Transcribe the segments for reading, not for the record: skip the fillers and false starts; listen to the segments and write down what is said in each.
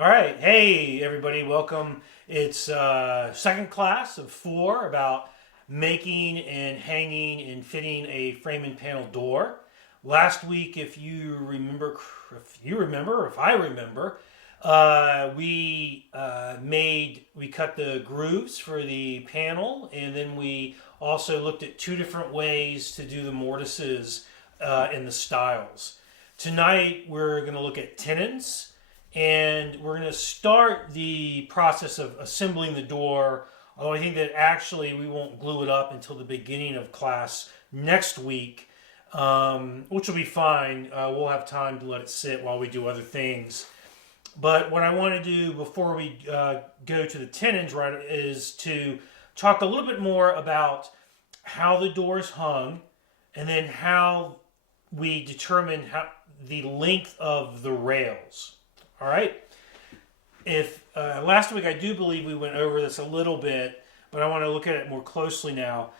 All right, hey everybody, welcome. It's second class of 4 about making and hanging and fitting a frame and panel door. Last week, if I remember, we cut the grooves for the panel, and then we also looked at 2 different ways to do the mortises and the stiles. Tonight, we're going to look at tenons. And we're going to start the process of assembling the door, although I think that actually we won't glue it up until the beginning of class next week, which will be fine. We'll have time to let it sit while we do other things. But what I want to do before we go to the tenons, right, is to talk a little bit more about how the door is hung, and then how we determine the length of the rails. All right. If last week I do believe we went over this a little bit, but I want to look at it more closely now.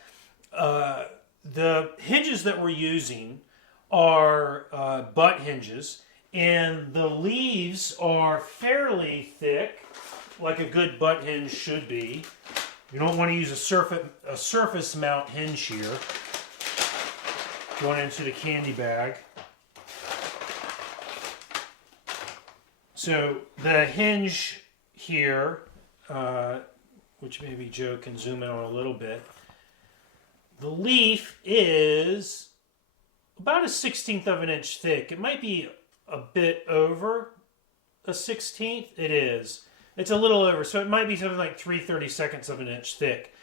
The hinges that we're using are butt hinges, and the leaves are fairly thick, like a good butt hinge should be. You don't want to use a surface mount hinge here. Going into the candy bag. So the hinge here, which maybe Joe can zoom in on a little bit, the leaf is about 1/16 of an inch thick. It might be a bit over 1/16. It is. It's a little over, so it might be something like 3/32 of an inch thick.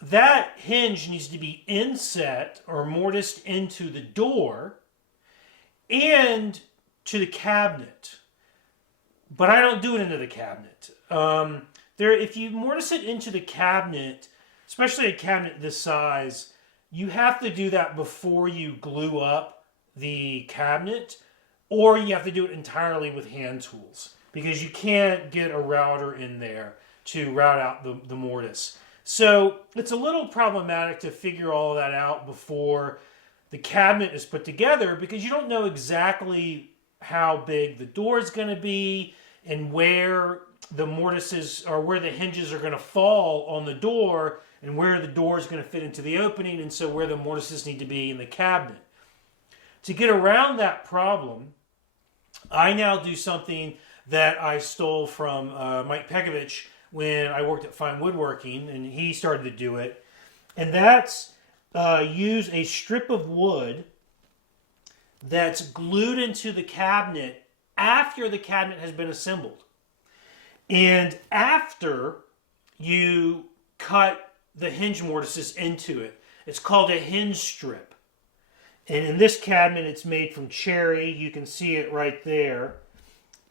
That hinge needs to be inset or mortised into the door and to the cabinet. But I don't do it into the cabinet. If you mortise it into the cabinet, especially a cabinet this size, you have to do that before you glue up the cabinet, or you have to do it entirely with hand tools, because you can't get a router in there to route out the mortise. So it's a little problematic to figure all of that out before the cabinet is put together, because you don't know exactly how big the door is going to be and where the mortises or where the hinges are going to fall on the door, and where the door is going to fit into the opening, and so where the mortises need to be in the cabinet. To get around that problem, I now do something that I stole from Mike Pekovich when I worked at Fine Woodworking, and he started to do it, and that's use a strip of wood that's glued into the cabinet after the cabinet has been assembled. And after you cut the hinge mortises into it. It's called a hinge strip. And in this cabinet, it's made from cherry. You can see it right there.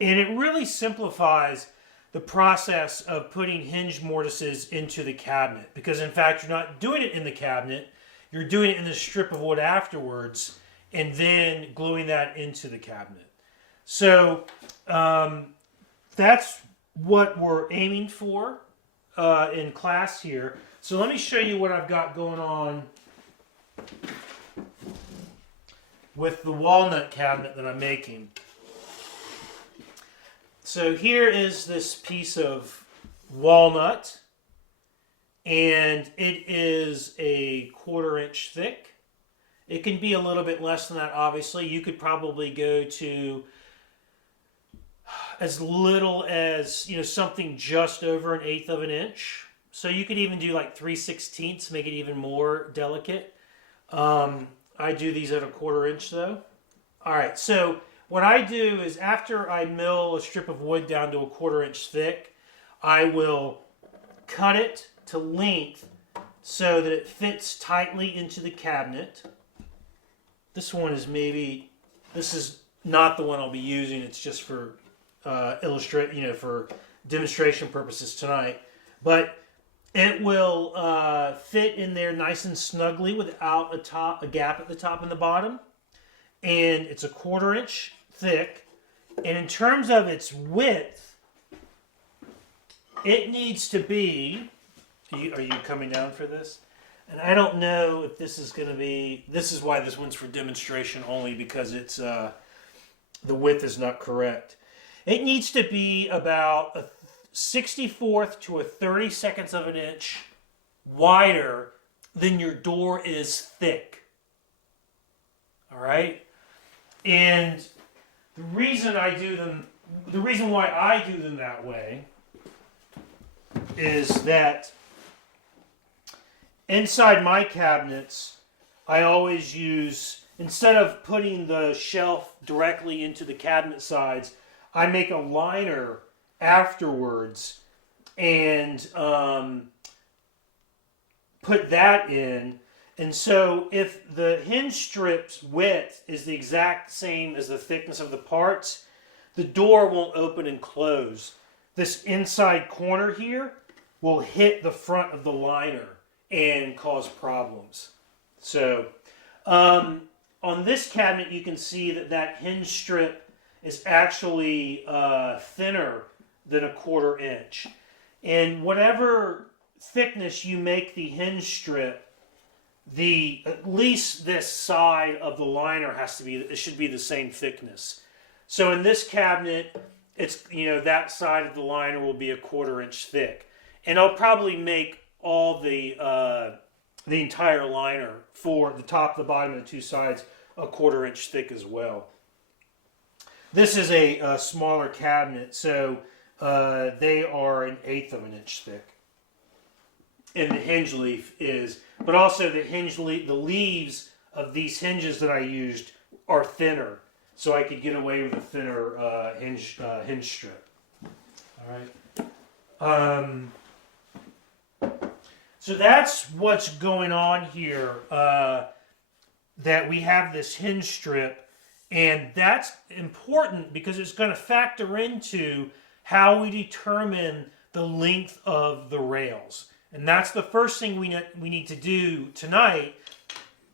And it really simplifies the process of putting hinge mortises into the cabinet. Because in fact, you're not doing it in the cabinet. You're doing it in the strip of wood afterwards, and then gluing that into the cabinet. So that's what we're aiming for in class here. So let me show you what I've got going on with the walnut cabinet that I'm making. So here is this piece of walnut, and it is a 1/4 inch thick. It can be a little bit less than that, obviously. You could probably go to as little as, something just over 1/8 of an inch. So you could even do like 3/16, make it even more delicate. I do these at a 1/4 inch though. All right, so what I do is after I mill a strip of wood down to a 1/4 inch thick, I will cut it to length so that it fits tightly into the cabinet. This is not the one I'll be using. It's just for for demonstration purposes tonight. But it will fit in there nice and snugly without a gap at the top and the bottom. And it's a 1/4 inch thick. And in terms of its width, it needs to be... Are you coming down for this? And I don't know if this is going to be... This is why this one's for demonstration only, because it's the width is not correct. It needs to be about a 64th to a 32nd of an inch wider than your door is thick. All right? And the reason why I do them that way is that inside my cabinets, I always use, instead of putting the shelf directly into the cabinet sides, I make a liner afterwards and put that in. And so if the hinge strip's width is the exact same as the thickness of the parts, the door won't open and close. This inside corner here will hit the front of the liner and cause problems. So on this cabinet, you can see that hinge strip is actually thinner than a 1/4 inch. And whatever thickness you make the hinge strip, at least this side of the liner it should be the same thickness. So in this cabinet, it's, that side of the liner will be a 1/4 inch thick. And I'll probably make all the entire liner for the top, the bottom, and the two sides a 1/4 inch thick as well. This is a smaller cabinet, so they are an 1/8 of an inch thick. And the hinge leaf is, but also the leaves of these hinges that I used are thinner, so I could get away with a thinner hinge strip. All right. So that's what's going on here. That we have this hinge strip, and that's important because it's going to factor into how we determine the length of the rails. And that's the first thing we need to do tonight.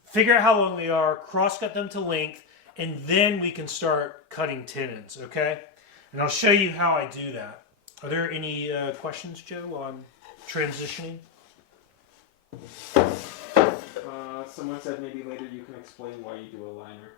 Figure out how long they are, cross-cut them to length, and then we can start cutting tenons, okay? And I'll show you how I do that. Are there any questions, Joe, on transitioning? Someone said maybe later you can explain why you do a liner.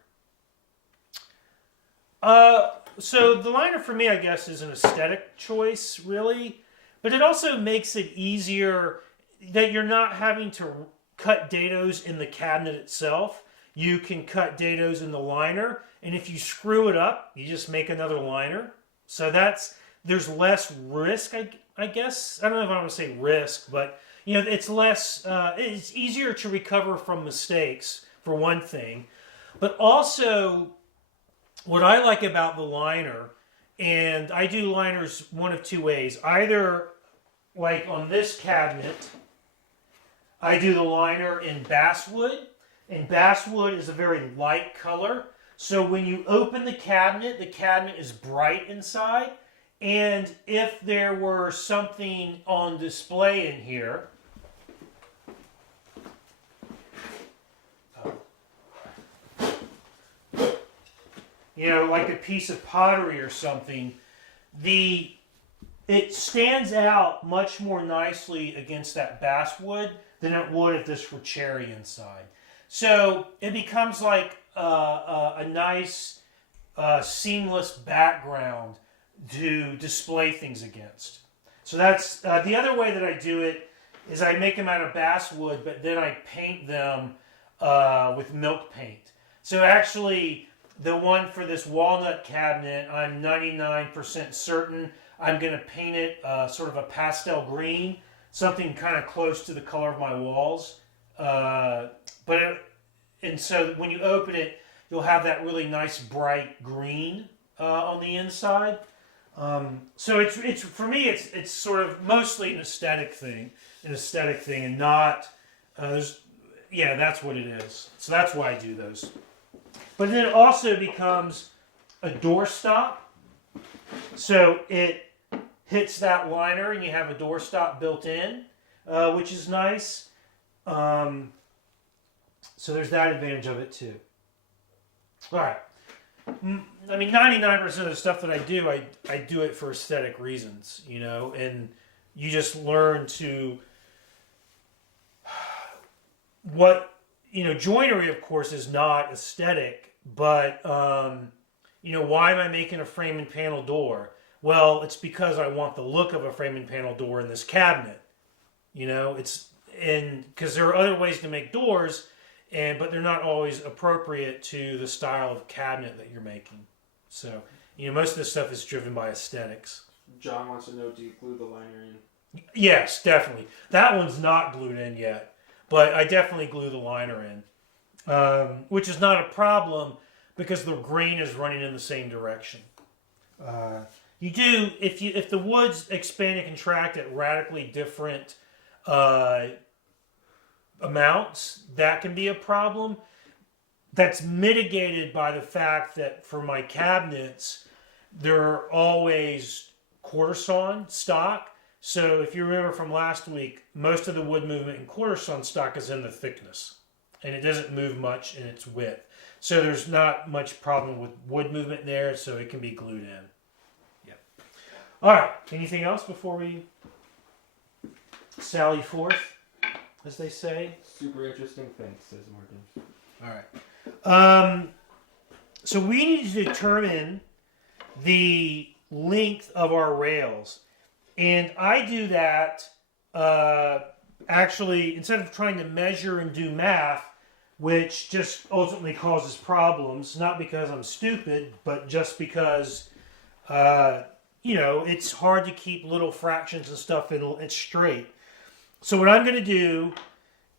So the liner for me, I guess, is an aesthetic choice, really. But it also makes it easier that you're not having to cut dados in the cabinet itself. You can cut dados in the liner, and if you screw it up, you just make another liner. So there's less risk, I guess. I don't know if I want to say risk, but it's less. It's easier to recover from mistakes, for one thing. But also, what I like about the liner, and I do liners one of two ways. Either, like on this cabinet, I do the liner in basswood. And basswood is a very light color. So when you open the cabinet is bright inside. And if there were something on display in here, like a piece of pottery or something, it stands out much more nicely against that basswood than it would if this were cherry inside. So it becomes like a nice seamless background to display things against. So that's the other way that I do it is I make them out of basswood, but then I paint them with milk paint. So actually, the one for this walnut cabinet, I'm 99% certain I'm going to paint it sort of a pastel green, something kind of close to the color of my walls. And so when you open it, you'll have that really nice bright green on the inside. So it's for me, it's sort of mostly an aesthetic thing, and not that's what it is. So that's why I do those. But then it also becomes a doorstop. So it hits that liner and you have a doorstop built in, which is nice. So there's that advantage of it too. All right. I mean, 99% of the stuff that I do it for aesthetic reasons, and you just learn to joinery, of course, is not aesthetic, but, why am I making a frame and panel door? Well, it's because I want the look of a frame and panel door in this cabinet. You know, because there are other ways to make doors, but they're not always appropriate to the style of cabinet that you're making. So, most of this stuff is driven by aesthetics. John wants to know, do you glue the liner in? Yes, definitely. That one's not glued in yet, but I definitely glue the liner in, which is not a problem because the grain is running in the same direction. You do if the woods expand and contract at radically different amounts, that can be a problem. That's mitigated by the fact that for my cabinets, they're always quarter sawn stock. So if you remember from last week, most of the wood movement in quarter sawn stock is in the thickness, and it doesn't move much in its width. So there's not much problem with wood movement there, so it can be glued in. Yep. All right. Anything else before we sally forth, as they say? Super interesting, thanks, says Morgan. All right. So we need to determine the length of our rails. And I do that actually, instead of trying to measure and do math, which just ultimately causes problems, not because I'm stupid, but just because, it's hard to keep little fractions and stuff in straight. So what I'm going to do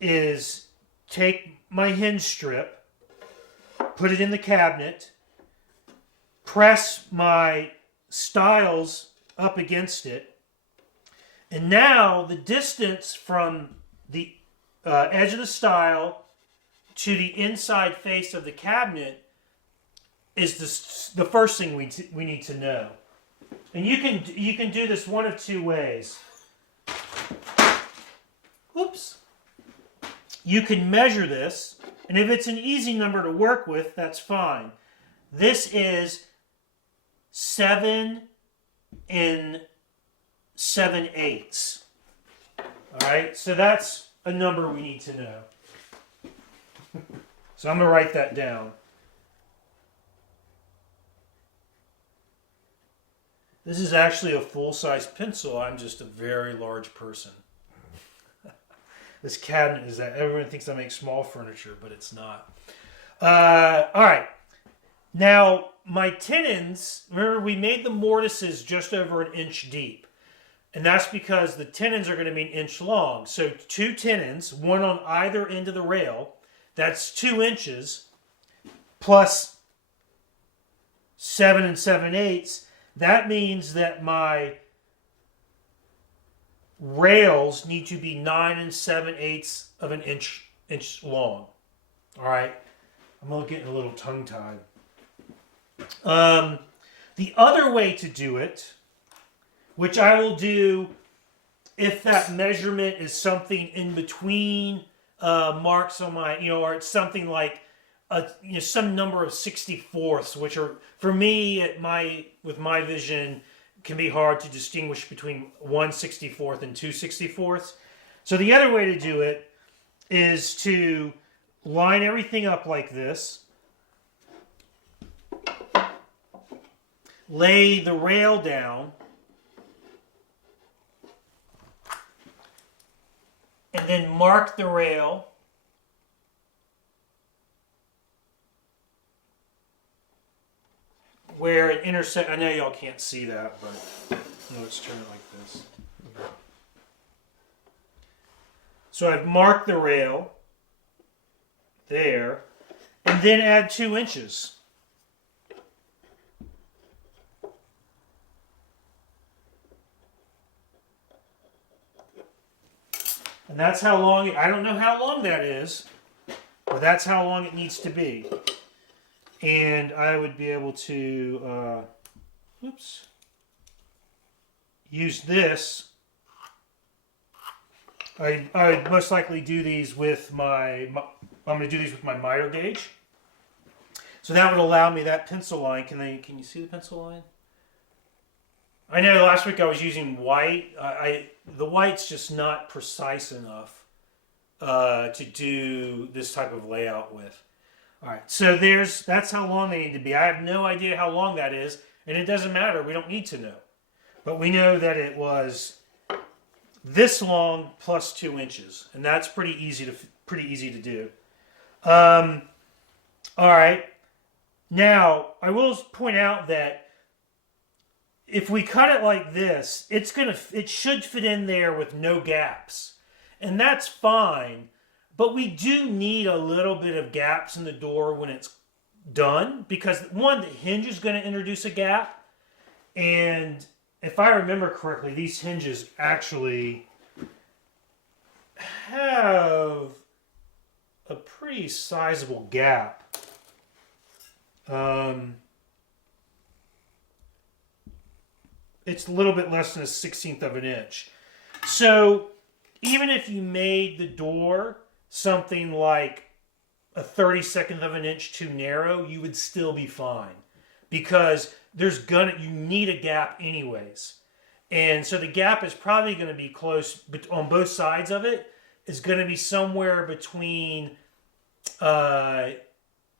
is take my hinge strip, put it in the cabinet, press my stiles up against it, and now the distance from the edge of the stile to the inside face of the cabinet is the first thing we need to know. And you can do this one of two ways. Oops. You can measure this, and if it's an easy number to work with, that's fine. This is 7 7/8. All right, so that's a number we need to know. So I'm going to write that down. This is actually a full-size pencil. I'm just a very large person. This cabinet is that everyone thinks I make small furniture, but it's not. All right. Now, my tenons, remember we made the mortises just over an inch deep. And that's because the tenons are going to be an inch long. So 2 tenons, one on either end of the rail, that's 2 inches, plus 7 7/8. That means that my rails need to be 9 7/8 of an inch long. All right, I'm getting a little tongue-tied. The other way to do it, which I will do if that measurement is something in between marks on my, or it's something like some number of 64ths, which are, for me, with my vision, can be hard to distinguish between 1 64th and 2 64ths. So the other way to do it is to line everything up like this, lay the rail down, and then mark the rail where it intersects. I know y'all can't see that, but let's turn it like this. So I've marked the rail there, and then add 2 inches. And that's how long, I don't know how long that is, but that's how long it needs to be. And I would be able to, use this. I would most likely do these with I'm going to do these with my miter gauge. So that would allow me that pencil line. Can you see the pencil line? I know last week I was using white. The white's just not precise enough to do this type of layout with. All right, so that's how long they need to be. I have no idea how long that is, and it doesn't matter. We don't need to know. But we know that it was this long plus 2 inches, and that's pretty easy to do. All right. Now I will point out that if we cut it like this, it should fit in there with no gaps, and that's fine. But we do need a little bit of gaps in the door when it's done, because one, the hinge is going to introduce a gap, and if I remember correctly, these hinges actually have a pretty sizable gap. It's a little bit less than 1/16 of an inch. So even if you made the door something like a 32nd of an inch too narrow, you would still be fine, because you need a gap anyways. And so the gap is probably going to be close on both sides of it. Is going to be somewhere between a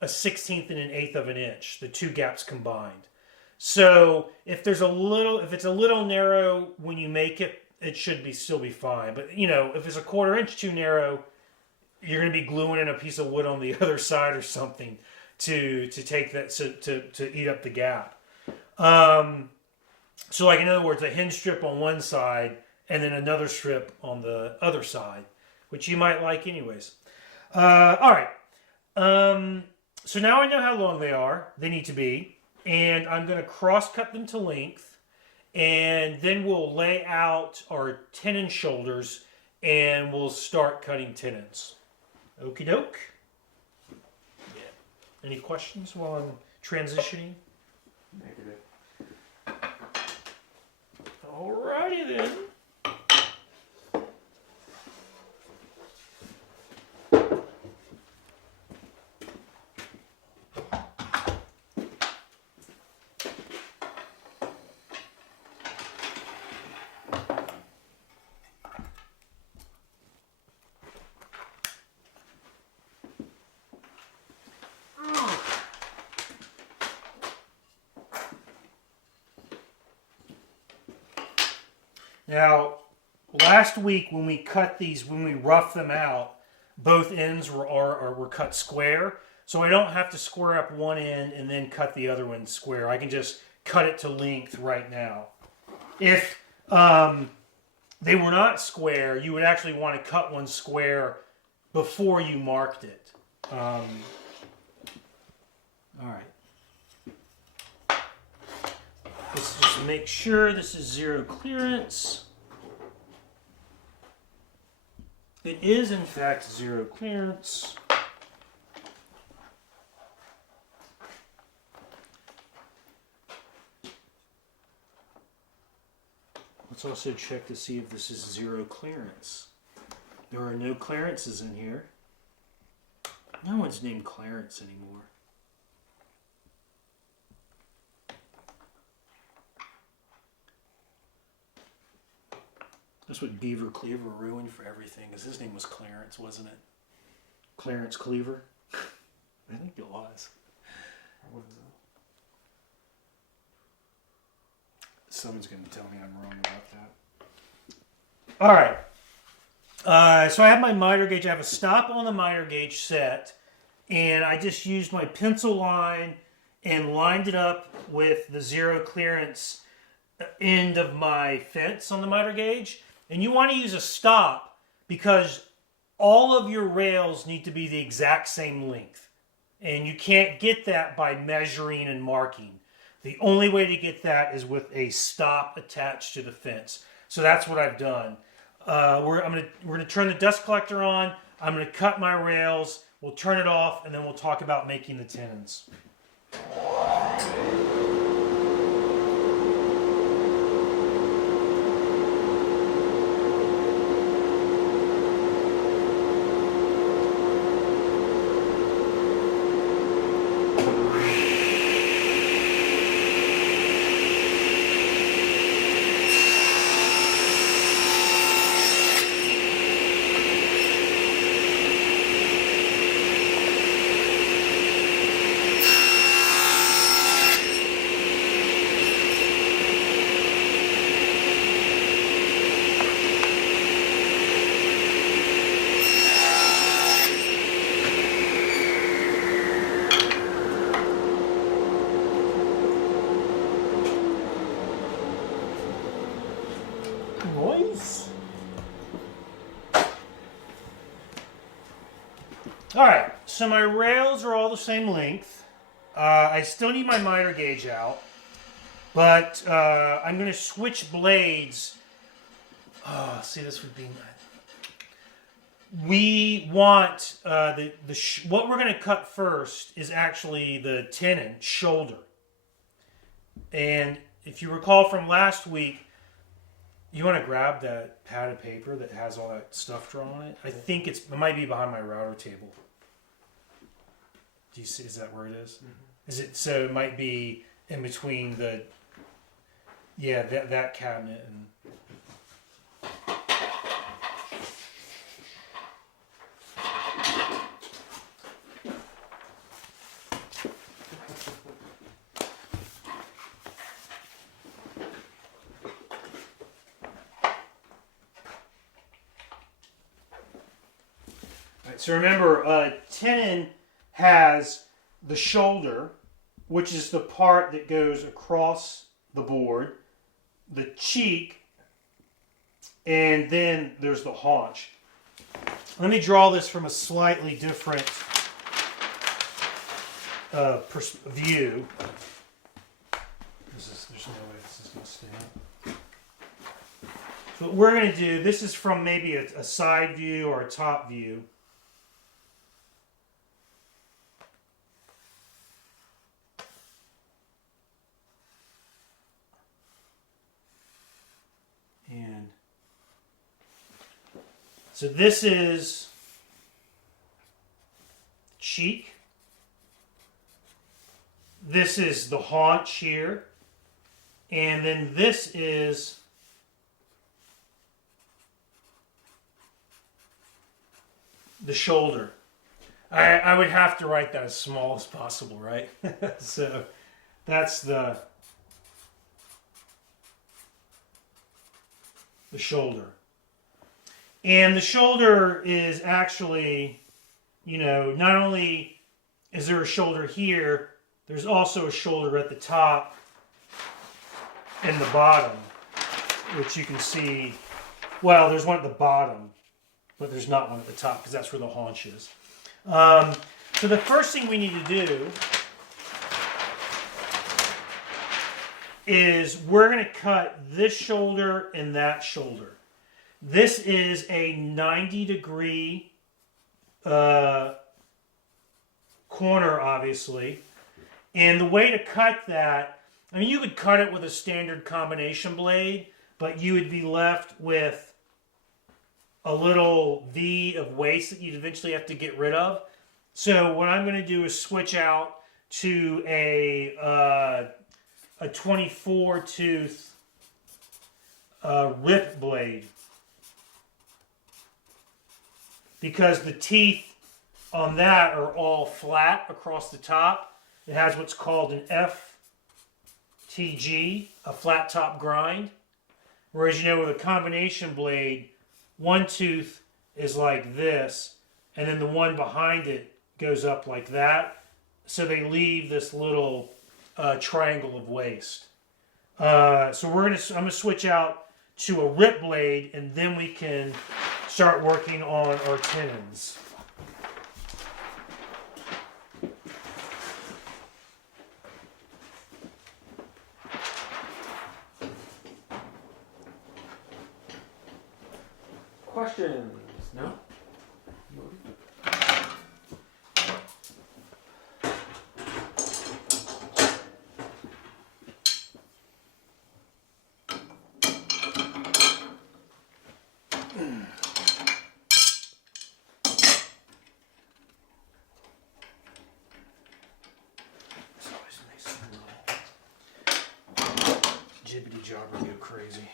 1/16 and an 1/8 of an inch, the two gaps combined. So if it's a little narrow when you make it, it should still be fine. But if it's a 1/4 inch too narrow, you're going to be gluing in a piece of wood on the other side or something to take that to eat up the gap. So like, in other words, a hinge strip on one side and then another strip on the other side, which you might like anyways. All right. So now I know how long they need to be, and I'm going to cross cut them to length, and then we'll lay out our tenon shoulders and we'll start cutting tenons. Okie doke. Yeah. Any questions while I'm transitioning? Negative. Alrighty then. Now, last week when we roughed them out, both ends were cut square. So I don't have to square up one end and then cut the other one square. I can just cut it to length right now. If they were not square, you would actually want to cut one square before you marked it. All right. Let's just make sure this is 0 clearance. It is, in fact, 0 clearance. Let's also check to see if this is 0 clearance. There are no clearances in here. No one's named Clarence anymore. That's what Beaver Cleaver ruined for everything, because his name was Clarence, wasn't it? Clarence Cleaver? I think it was. What is that? Someone's going to tell me I'm wrong about that. All right. So I have my miter gauge. I have a stop on the miter gauge set, and I just used my pencil line and lined it up with the 0 clearance end of my fence on the miter gauge. And you want to use a stop because all of your rails need to be the exact same length. And you can't get that by measuring and marking. The only way to get that is with a stop attached to the fence. So that's what I've done. We're going to turn the dust collector on. I'm going to cut my rails. We'll turn it off, and then we'll talk about making the tenons. All right, so my rails are all the same length. I still need my miter gauge out, but I'm going to switch blades. Oh, see, this would be. We want what we're going to cut first is actually the tenon shoulder. And if you recall from last week, you want to grab that pad of paper that has all that stuff drawn on it. I think it might be behind my router table. Do you see? Is that where it is? Mm-hmm. Is it so? It might be in between the that cabinet and. So remember, tenon has the shoulder, which is the part that goes across the board, the cheek, and then there's the haunch. Let me draw this from a slightly different view. There's no way this is going to stay up. So what we're going to do, this is from maybe a side view or a top view. And so this is cheek. This is the haunch here. And then this is the shoulder. I would have to write that as small as possible, right? So that's the shoulder. And the shoulder is actually, not only is there a shoulder here, there's also a shoulder at the top and the bottom, which you can see. Well, there's one at the bottom, but there's not one at the top because that's where the haunch is. So the first thing we need to do is we're going to cut this shoulder and that shoulder. This is a 90-degree corner, obviously. And the way to cut that, you would cut it with a standard combination blade, but you would be left with a little V of waste that you'd eventually have to get rid of. So what I'm going to do is switch out to a 24-tooth rip blade, because the teeth on that are all flat across the top. It has what's called an FTG, a flat top grind. Whereas, with a combination blade, one tooth is like this, and then the one behind it goes up like that. So they leave this little triangle of waste. So I'm gonna switch out to a rip blade, and then we can start working on our tenons. Questions? No? Jibbity jobber go crazy.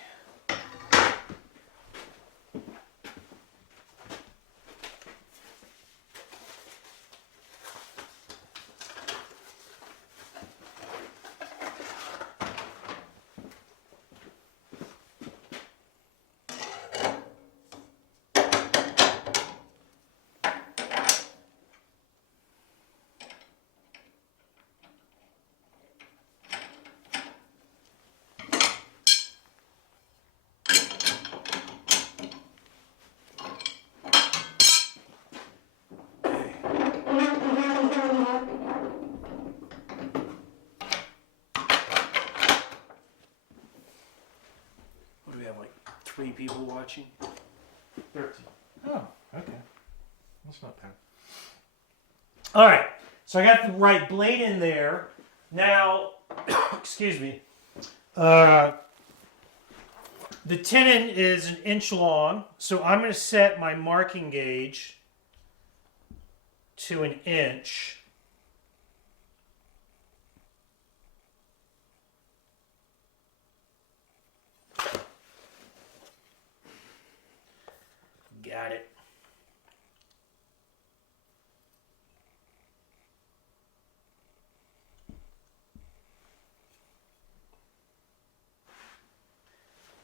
matching? 13. Oh, okay. That's not bad. All right. So I got the right blade in there. Now, excuse me. The tenon is 1 inch long, so I'm going to set my marking gauge to 1 inch. Got it.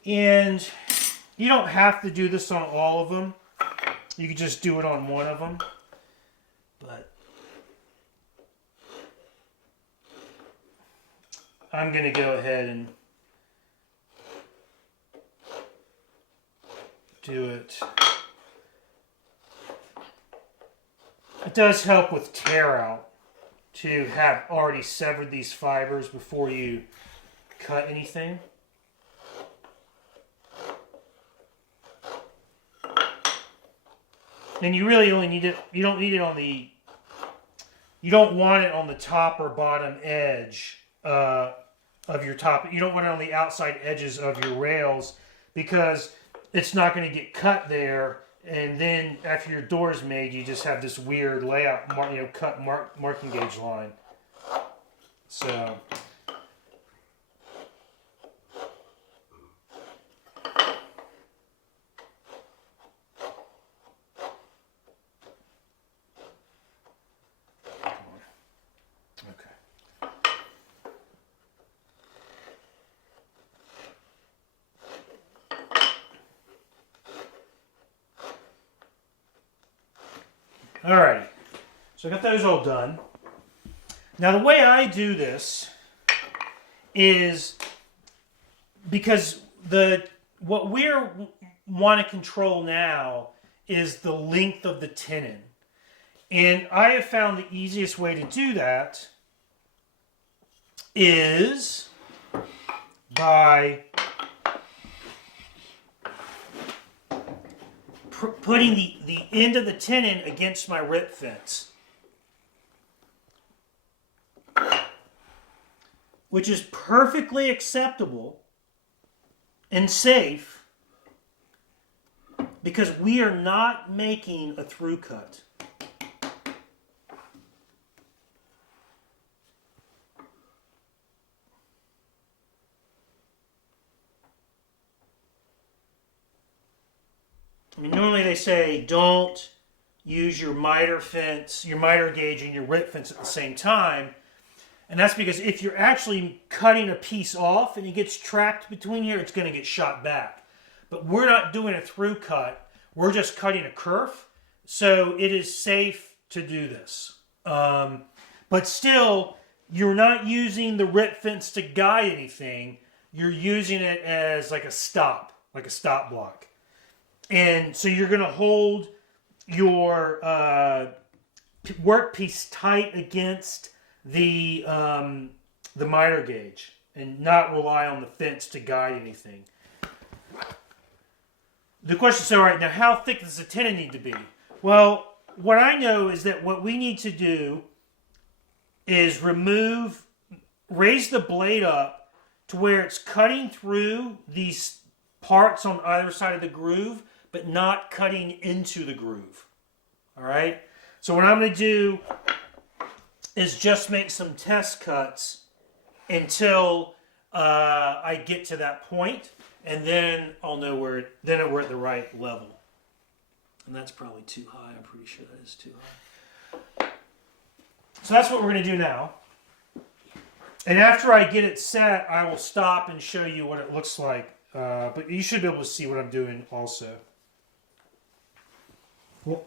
And you don't have to do this on all of them. You can just do it on one of them. But I'm going to go ahead and do it. It does help with tear out to have already severed these fibers before you cut anything. And you really only need it, you don't need it on the, you don't want it on the top or bottom edge of your top. You don't want it on the outside edges of your rails because it's not going to get cut there. And then after your door is made, you just have this weird layout, cut marking gauge line. So. Alrighty, so I got those all done. Now the way I do this is because what we want to control now is the length of the tenon. And I have found the easiest way to do that is by putting the end of the tenon against my rip fence, which is perfectly acceptable and safe because we are not making a through cut. I mean, normally they say don't use your miter fence, your miter gauge, and your rip fence at the same time. And that's because if you're actually cutting a piece off and it gets trapped between here, it's going to get shot back. But we're not doing a through cut. We're just cutting a kerf. So it is safe to do this. But still, you're not using the rip fence to guide anything. You're using it as like a stop block. And so you're going to hold your workpiece tight against the miter gauge and not rely on the fence to guide anything. The question is, all right, now how thick does the tenon need to be? Well, what I know is that what we need to do is raise the blade up to where it's cutting through these parts on either side of the groove, but not cutting into the groove. All right? So what I'm going to do is just make some test cuts until I get to that point, and then I'll know we're at the right level. And that's probably too high. I'm pretty sure that is too high. So that's what we're going to do now. And after I get it set, I will stop and show you what it looks like. But you should be able to see what I'm doing also. Well,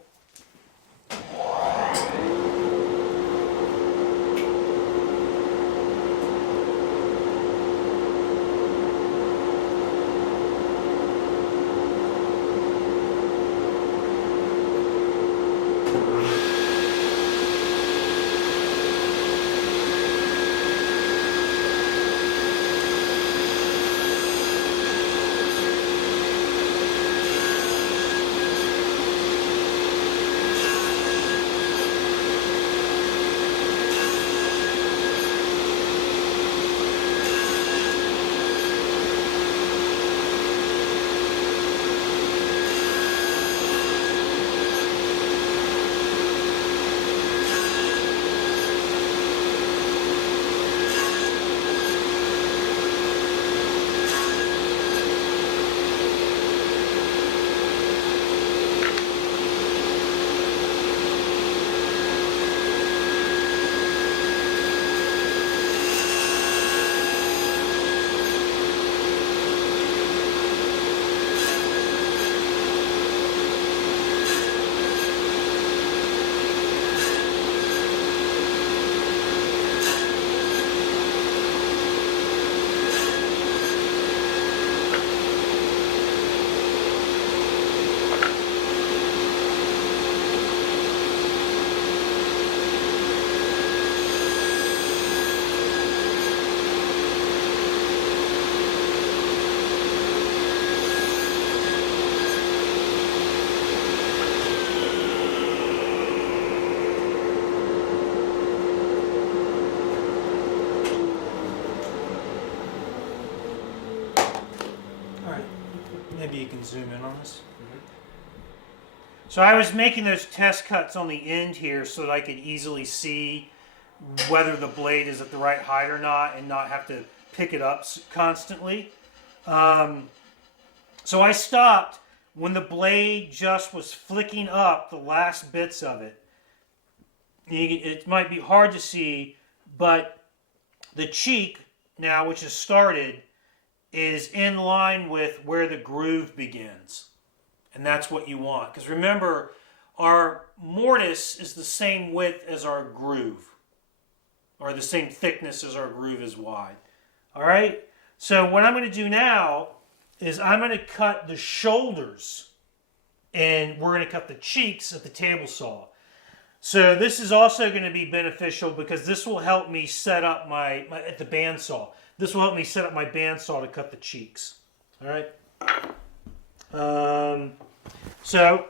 maybe you can zoom in on this. So I was making those test cuts on the end here so that I could easily see whether the blade is at the right height or not and not have to pick it up constantly. So I stopped when the blade just was flicking up the last bits of it. It might be hard to see, but the cheek now, which has started, is in line with where the groove begins. And that's what you want. Because remember, our mortise is the same width as our groove, or the same thickness as our groove is wide. All right? So what I'm going to do now is I'm going to cut the shoulders, and we're going to cut the cheeks at the table saw. So this is also going to be beneficial because this will help me set up at the bandsaw. This will help me set up my bandsaw to cut the cheeks. All right? So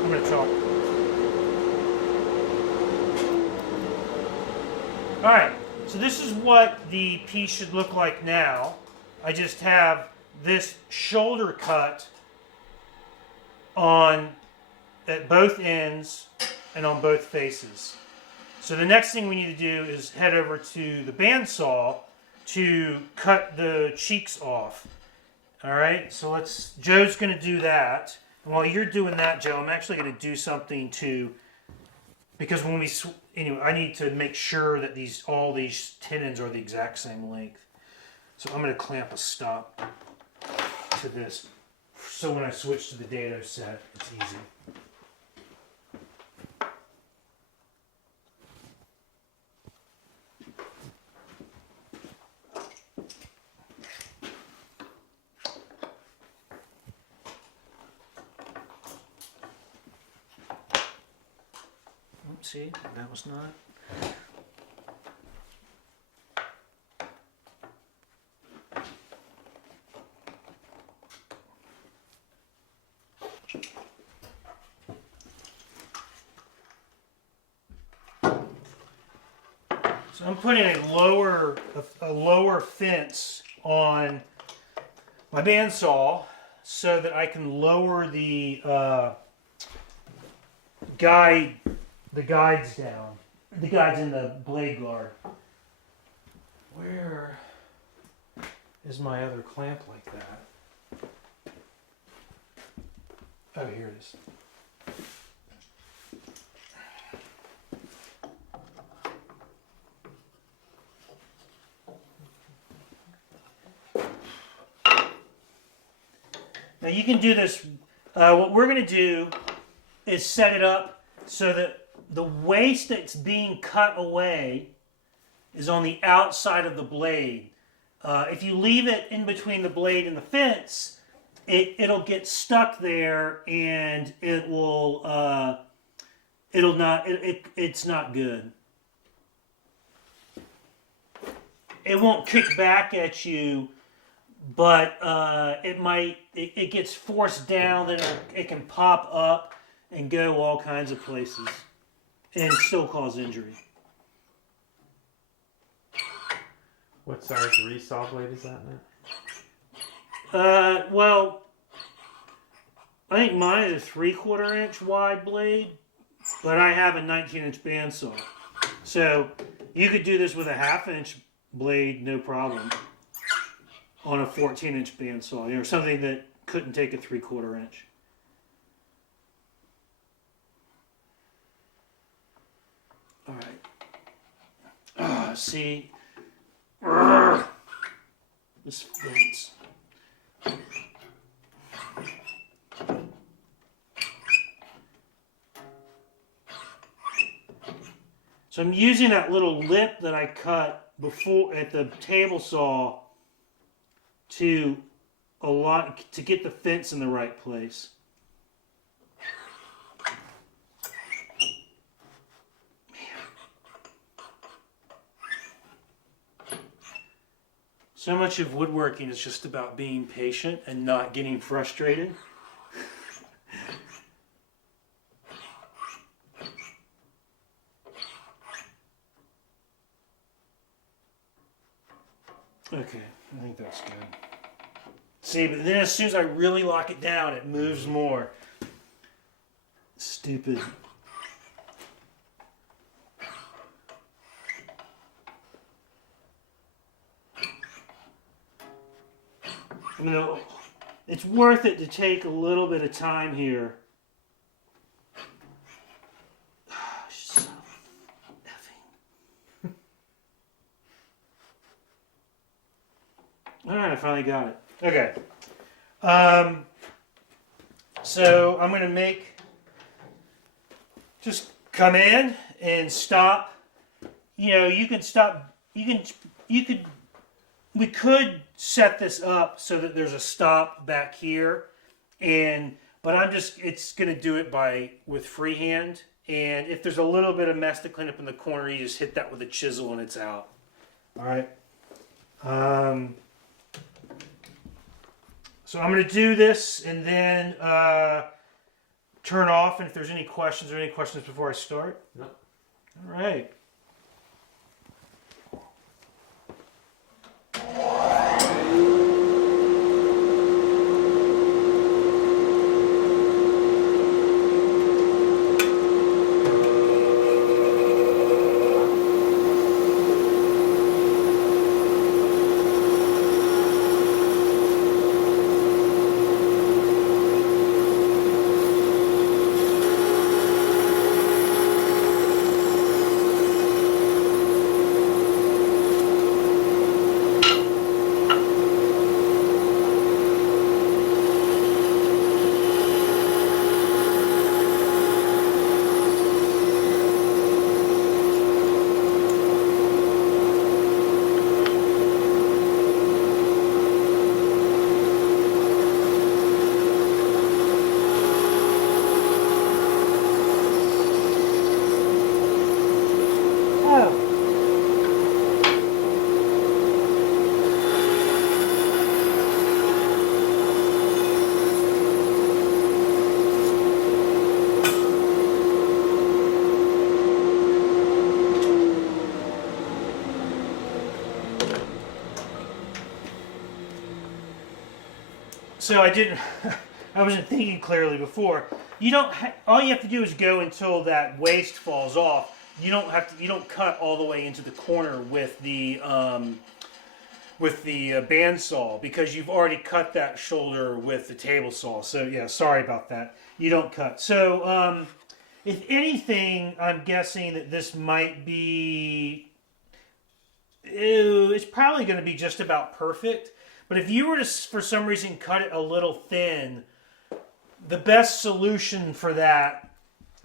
I'm going to talk. Alright, so this is what the piece should look like now. I just have this shoulder cut at both ends and on both faces. So the next thing we need to do is head over to the bandsaw to cut the cheeks off. Alright, so Joe's going to do that. And while you're doing that, Joe, I'm actually going to do something because when anyway, I need to make sure that all these tenons are the exact same length. So I'm going to clamp a stop to this, so when I switch to the dado set, it's easy. See, that was not. So I'm putting a lower fence on my bandsaw so that I can lower the guides down. The guides in the blade guard. Where is my other clamp like that? Oh, here it is. Now you can do this. What we're going to do is set it up so that the waste that's being cut away is on the outside of the blade. If you leave it in between the blade and the fence, it'll get stuck there, and it's not good. It won't kick back at you, but it gets forced down, and it can pop up and go all kinds of places and still cause injury. What size resaw blade is that now? Well, I think mine is a 3/4 inch wide blade, but I have a 19-inch bandsaw. So you could do this with a 1/2 inch blade, no problem, on a 14-inch bandsaw, something that couldn't take a 3/4 inch. All right. See, this fence. So I'm using that little lip that I cut before at the table saw to get the fence in the right place. So much of woodworking is just about being patient and not getting frustrated. Okay, I think that's good. See, but then as soon as I really lock it down, it moves more. Stupid. I mean, it's worth it to take a little bit of time here. So effing. All right, I finally got it. Okay. So I'm going to just come in and stop. You know, you can stop. We could set this up so that there's a stop back here, but it's going to do it with freehand. And if there's a little bit of mess to clean up in the corner, you just hit that with a chisel and it's out. All right. So I'm going to do this and then turn off. And if there's any questions before I start? No. All right. So I wasn't thinking clearly before. All you have to do is go until that waist falls off. You don't cut all the way into the corner with the bandsaw because you've already cut that shoulder with the table saw. So yeah, sorry about that. You don't cut. So if anything, I'm guessing that this might be. It's probably going to be just about perfect. But if you were to, for some reason, cut it a little thin, the best solution for that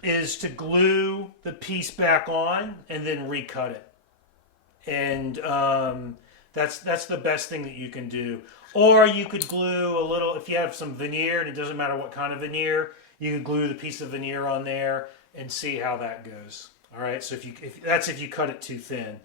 is to glue the piece back on and then recut it. And that's the best thing that you can do. Or you could glue a little, if you have some veneer, and it doesn't matter what kind of veneer, you could glue the piece of veneer on there and see how that goes. All right, so if you cut it too thin.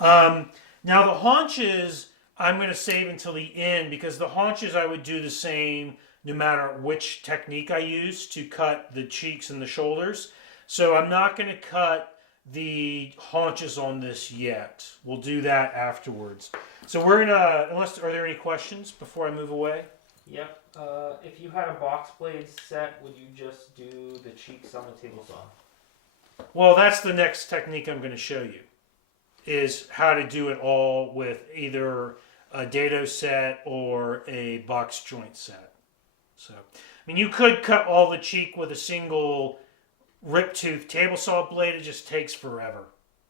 Now the haunches, I'm going to save until the end because the haunches I would do the same no matter which technique I use to cut the cheeks and the shoulders. So I'm not going to cut the haunches on this yet. We'll do that afterwards. So we're going to, are there any questions before I move away? Yep. If you had a box blade set, would you just do the cheeks on the table saw? Well, that's the next technique I'm going to show you, is how to do it all with either a dado set or a box joint set. So, I mean, you could cut all the cheek with a single rip tooth table saw blade. It just takes forever.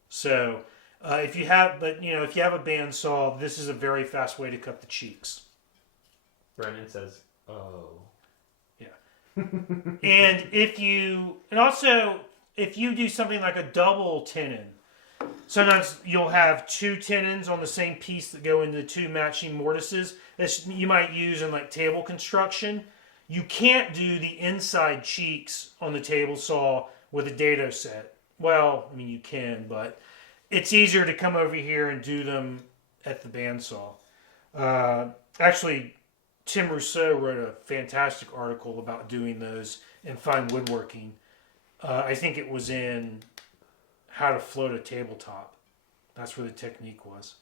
So, If you have a bandsaw, this is a very fast way to cut the cheeks. Brendan says, "Oh." And if you do something like a double tenon, sometimes you'll have two tenons on the same piece that go into two matching mortises. This you might use in like table construction. You can't do the inside cheeks on the table saw with a dado set. Well, I mean you can, but it's easier to come over here and do them at the bandsaw. Actually, Tim Rousseau wrote a fantastic article about doing those in fine woodworking. I think it was in How to Float a Tabletop. That's where the technique was.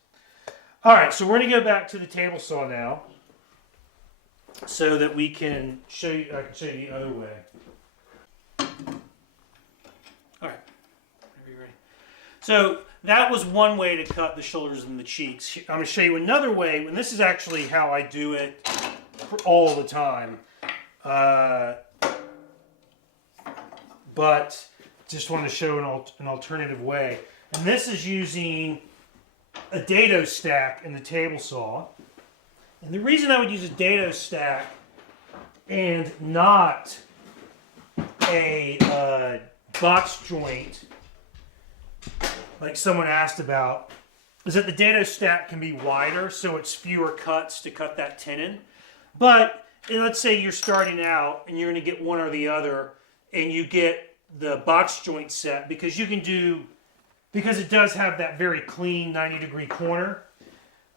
All right, so we're going to go back to the table saw now so that we can show you. I can show you the other way. All right, are you ready? So that was one way to cut the shoulders and the cheeks. I'm going to show you another way, and this is actually how I do it all the time. But just want to show an alternative way. And this is using a dado stack in the table saw. And the reason I would use a dado stack and not a box joint, like someone asked about, is that the dado stack can be wider, so it's fewer cuts to cut that tenon. But let's say you're starting out and you're going to get one or the other, and you get the box joint set because it does have that very clean 90-degree corner,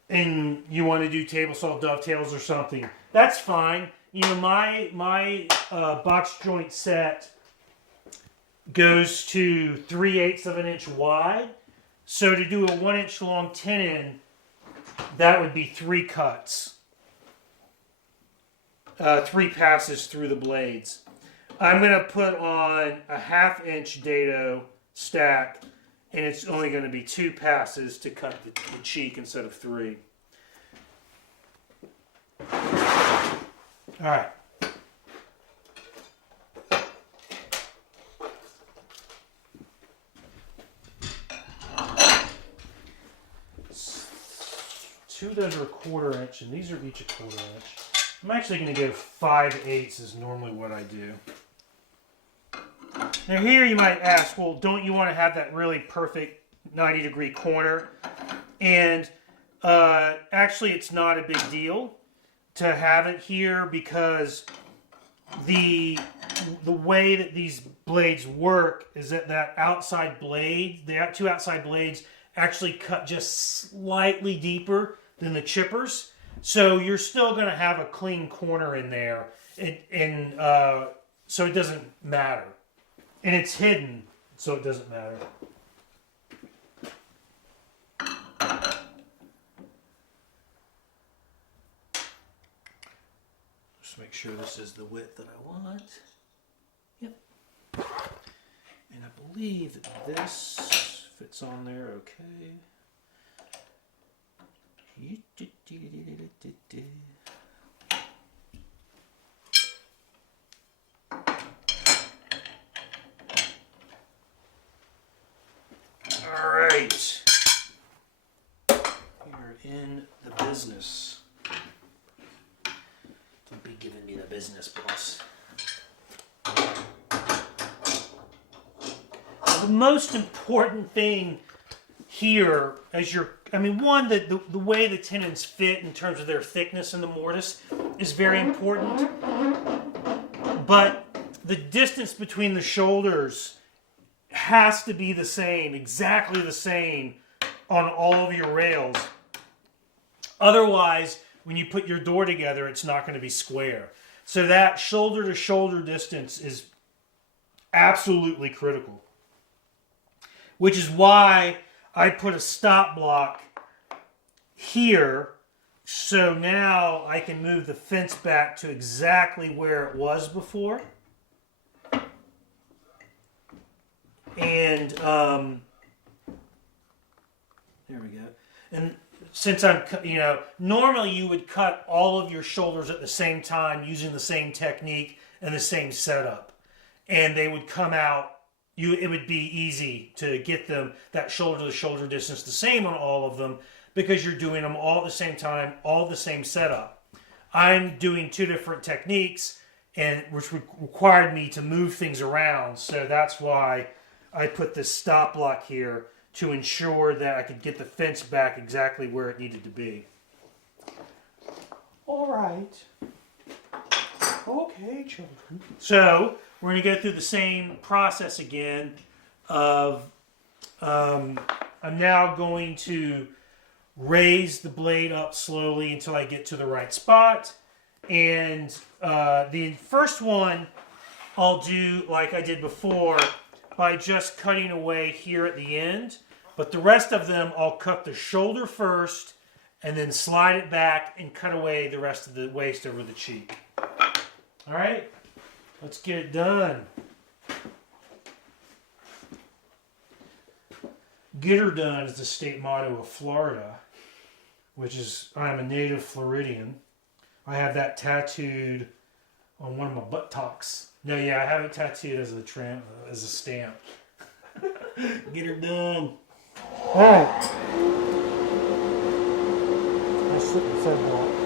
and you want to do table saw dovetails or something. That's fine. You know, my box joint set goes to 3/8 of an inch wide. So to do a 1 inch long tenon, that would be 3 cuts. 3 passes through the blades. I'm going to put on a 1/2 inch dado stack, and it's only going to be 2 passes to cut the cheek instead of 3. All right. Two of those are 1/4 inch, and these are each a 1/4 inch. I'm actually going to go 5/8 is normally what I do. Now here you might ask, well, don't you want to have that really perfect 90-degree corner? And actually it's not a big deal to have it here because the way that these blades work is that outside blade, the 2 outside blades actually cut just slightly deeper than the chippers. So you're still going to have a clean corner in there, so it doesn't matter. And it's hidden, so it doesn't matter. Just make sure this is the width that I want. Yep. And I believe that this fits on there okay. All right, we're in the business. Don't be giving me the business, boss. The most important thing here, one, the way the tenons fit in terms of their thickness in the mortise is very important. But the distance between the shoulders has to be the same, exactly the same on all of your rails. Otherwise, when you put your door together, it's not going to be square. So that shoulder to shoulder distance is absolutely critical. Which is why I put a stop block here, so now I can move the fence back to exactly where it was before. And there we go. And since I'm, normally you would cut all of your shoulders at the same time using the same technique and the same setup. And they would come out it would be easy to get them that shoulder to shoulder distance the same on all of them because you're doing them all at the same time, all the same setup. I'm doing two different techniques, and which required me to move things around. So that's why I put this stop block here to ensure that I could get the fence back exactly where it needed to be. All right. Okay, children. So we're going to go through the same process again of I'm now going to raise the blade up slowly until I get to the right spot. And the first one I'll do like I did before by just cutting away here at the end. But the rest of them I'll cut the shoulder first and then slide it back and cut away the rest of the waist over the cheek. All right, let's get it done. Get her done is the state motto of Florida, which is I'm a native Floridian. I have that tattooed on one of my buttocks. No, yeah, I have it tattooed as a stamp. Get her done. All right. I shouldn't have said that.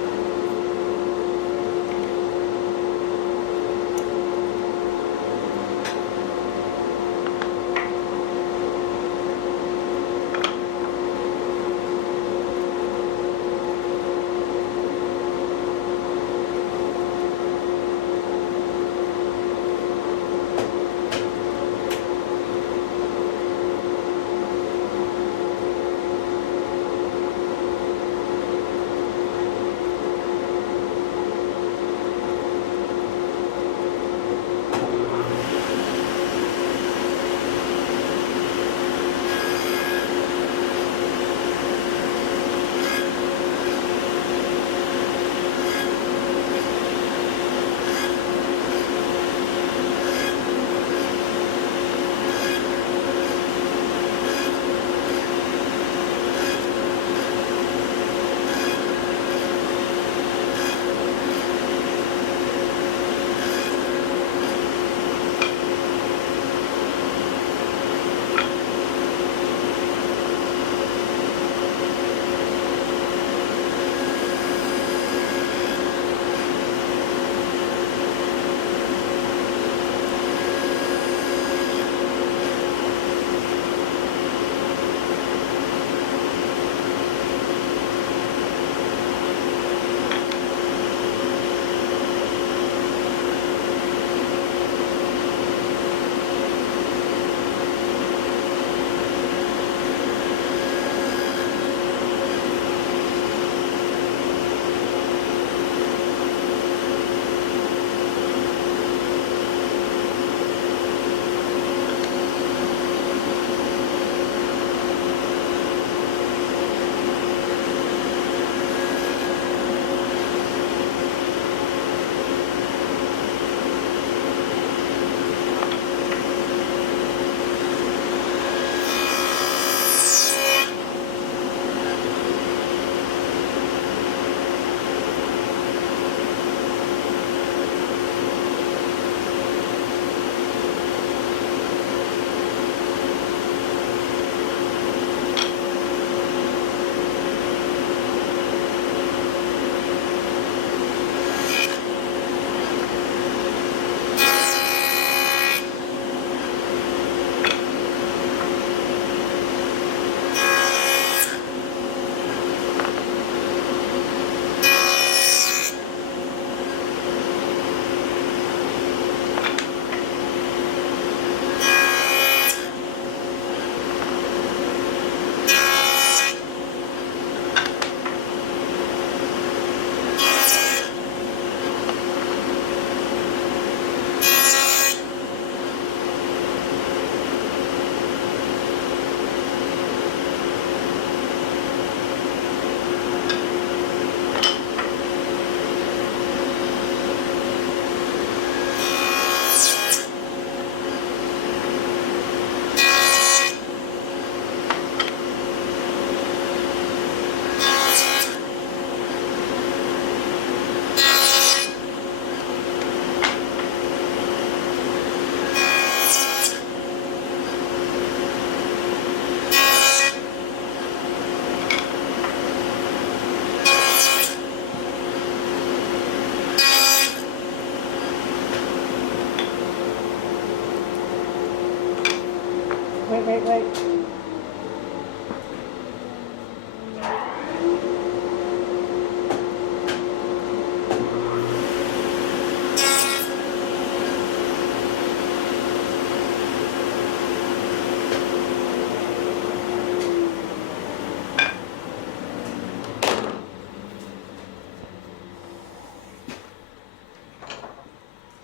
wait.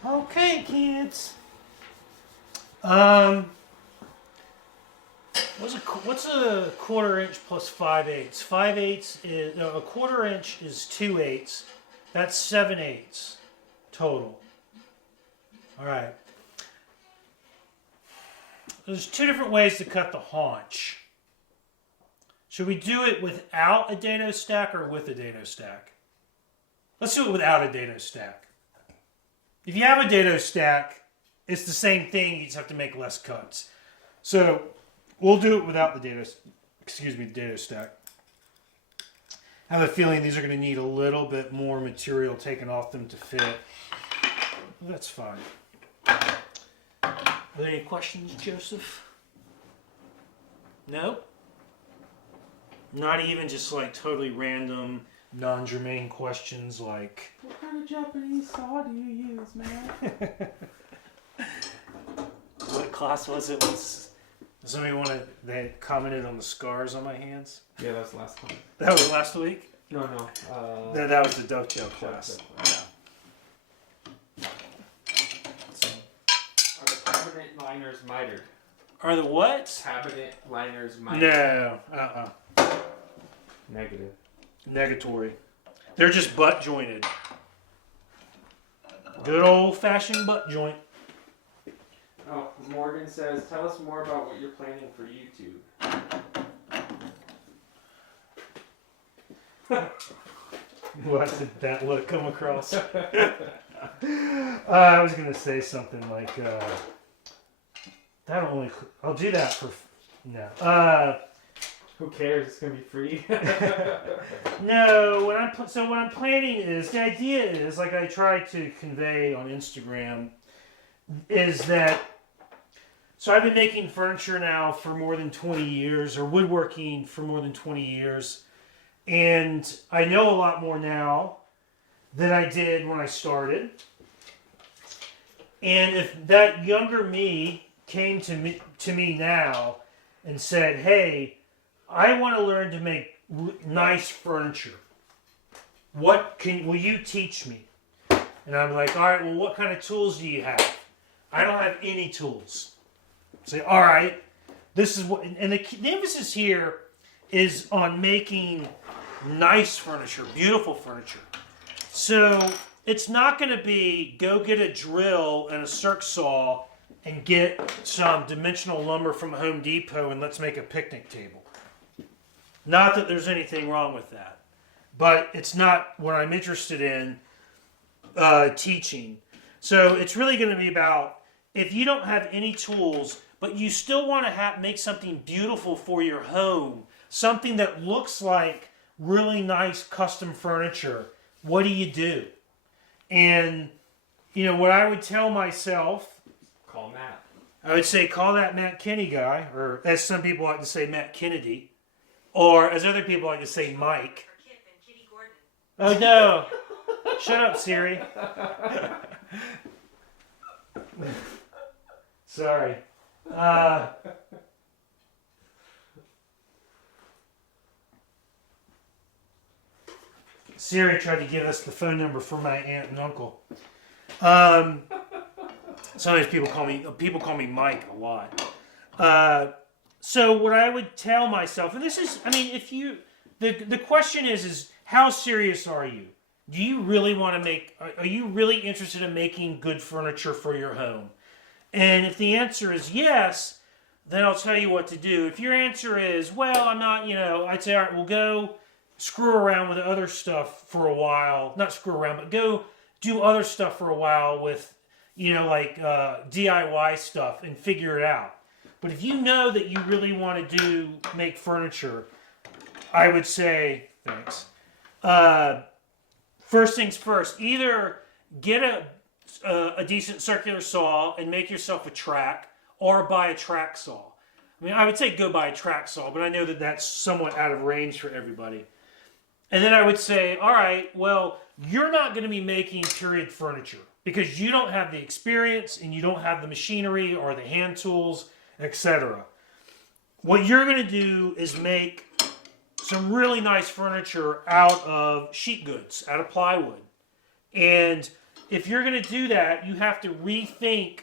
Okay, kids. What's a quarter inch plus 5/8? 5/8 is no, a quarter inch is 2/8. That's 7/8 total. All right. There's two different ways to cut the haunch. Should we do it without a dado stack or with a dado stack? Let's do it without a dado stack. If you have a dado stack, it's the same thing. You just have to make less cuts. So we'll do it without the dado stack. I have a feeling these are going to need a little bit more material taken off them to fit. That's fine. Are there any questions, Joseph? No? Not even just like totally random, non-germane questions like... What kind of Japanese saw do you use, man? What class was it? Somebody they commented on the scars on my hands? Yeah, that was last time. That was last week? No. That was the dovetail class. Yeah. So, Are the cabinet liners mitered? are the what? Cabinet liners mitered. No. Negative. Negatory. They're just butt jointed. Good old fashioned butt joint. Oh, Morgan says, tell us more about what you're planning for YouTube. What did that look come across? I was going to say something like, I'll do that for, no. Who cares? It's gonna be free. No, what I'm planning is, the idea is, like I tried to convey on Instagram, is that, so I've been making furniture now for more than 20 years, or woodworking for more than 20 years, and I know a lot more now than I did when I started. And if that younger me came to me now and said, hey, I want to learn to make nice furniture. Will you teach me? And I'm like, all right, well, what kind of tools do you have? I don't have any tools. Say, all right, this is what, and the emphasis here is on making nice furniture, beautiful furniture. So it's not going to be go get a drill and a circ saw and get some dimensional lumber from Home Depot and let's make a picnic table. Not that there's anything wrong with that, but it's not what I'm interested in teaching. So it's really going to be about, if you don't have any tools, but you still want to make something beautiful for your home, something that looks like really nice custom furniture, what do you do? And, what I would tell myself, Call Matt. I would say, call that Matt Kinney guy, or as some people like to say, Matt Kennedy. Or, as other people like to say, Mike. Or Kip and Kitty Gordon. Oh, no. Shut up, Siri. Sorry. Siri tried to give us the phone number for my aunt and uncle. Sometimes people call me Mike a lot. So what I would tell myself, and this is, the question is how serious are you? Do you really want to are you really interested in making good furniture for your home? And if the answer is yes, then I'll tell you what to do. If your answer is, well, I'm not, I'd say, all right, we'll go screw around with other stuff for a while. Not screw around, but go do other stuff for a while with, DIY stuff and figure it out. But if you know that you really want to make furniture, I would say, thanks. First things first, either get a decent circular saw and make yourself a track, or buy a track saw. I mean, I would say go buy a track saw, but I know that that's somewhat out of range for everybody. And then I would say, all right, well, you're not going to be making period furniture because you don't have the experience and you don't have the machinery or the hand tools, etc. What you're going to do is make some really nice furniture out of sheet goods, out of plywood. And if you're going to do that, you have to rethink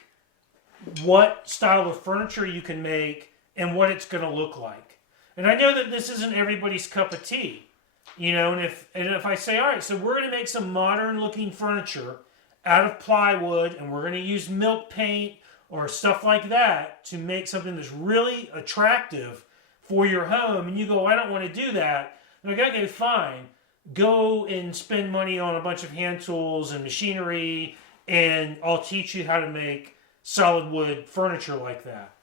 what style of furniture you can make and what it's going to look like. And I know that this isn't everybody's cup of tea, you know, and if I say, all right, so we're going to make some modern looking furniture out of plywood and we're going to use milk paint or stuff like that to make something that's really attractive for your home, and you go, I don't want to do that. And I go, okay, fine. Go and spend money on a bunch of hand tools and machinery, and I'll teach you how to make solid wood furniture like that.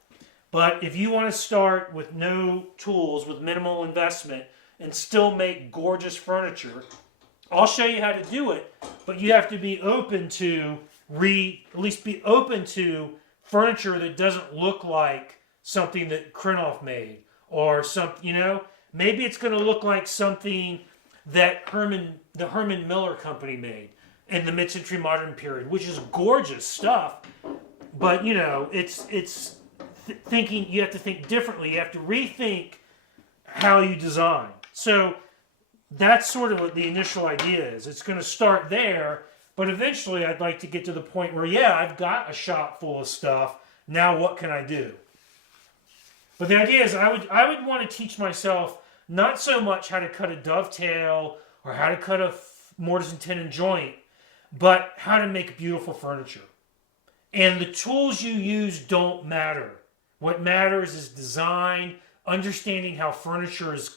But if you want to start with no tools, with minimal investment, and still make gorgeous furniture, I'll show you how to do it, but you have to be open to at least be open to furniture that doesn't look like something that Krinoff made, or something, you know, maybe it's going to look like something that the Herman Miller Company made in the mid-century modern period, which is gorgeous stuff. But you know, it's thinking. You have to think differently. You have to rethink how you design. So that's sort of what the initial idea is. It's going to start there, but eventually I'd like to get to the point where, yeah, I've got a shop full of stuff. Now what can I do? But the idea is I would want to teach myself not so much how to cut a dovetail or how to cut a mortise and tenon joint, but how to make beautiful furniture. And the tools you use don't matter. What matters is design, understanding how furniture is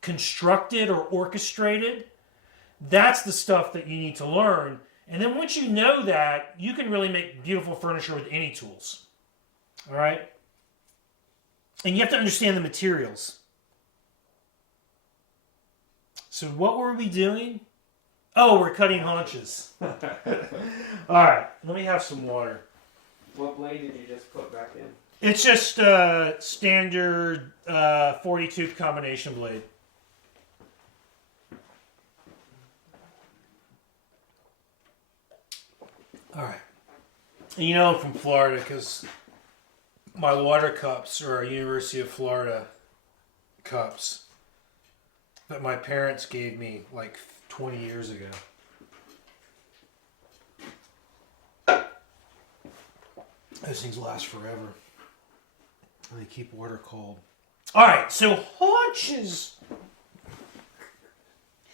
constructed or orchestrated. That's the stuff that you need to learn. And then once you know that, you can really make beautiful furniture with any tools. All right? And you have to understand the materials. So what were we doing? Oh, we're cutting haunches. All right, let me have some water. What blade did you just put back in? It's just standard 40-tooth combination blade. All right. And you know I'm from Florida because my water cups are University of Florida cups that my parents gave me like 20 years ago. Those things last forever. And they keep water cold. Alright, so haunches.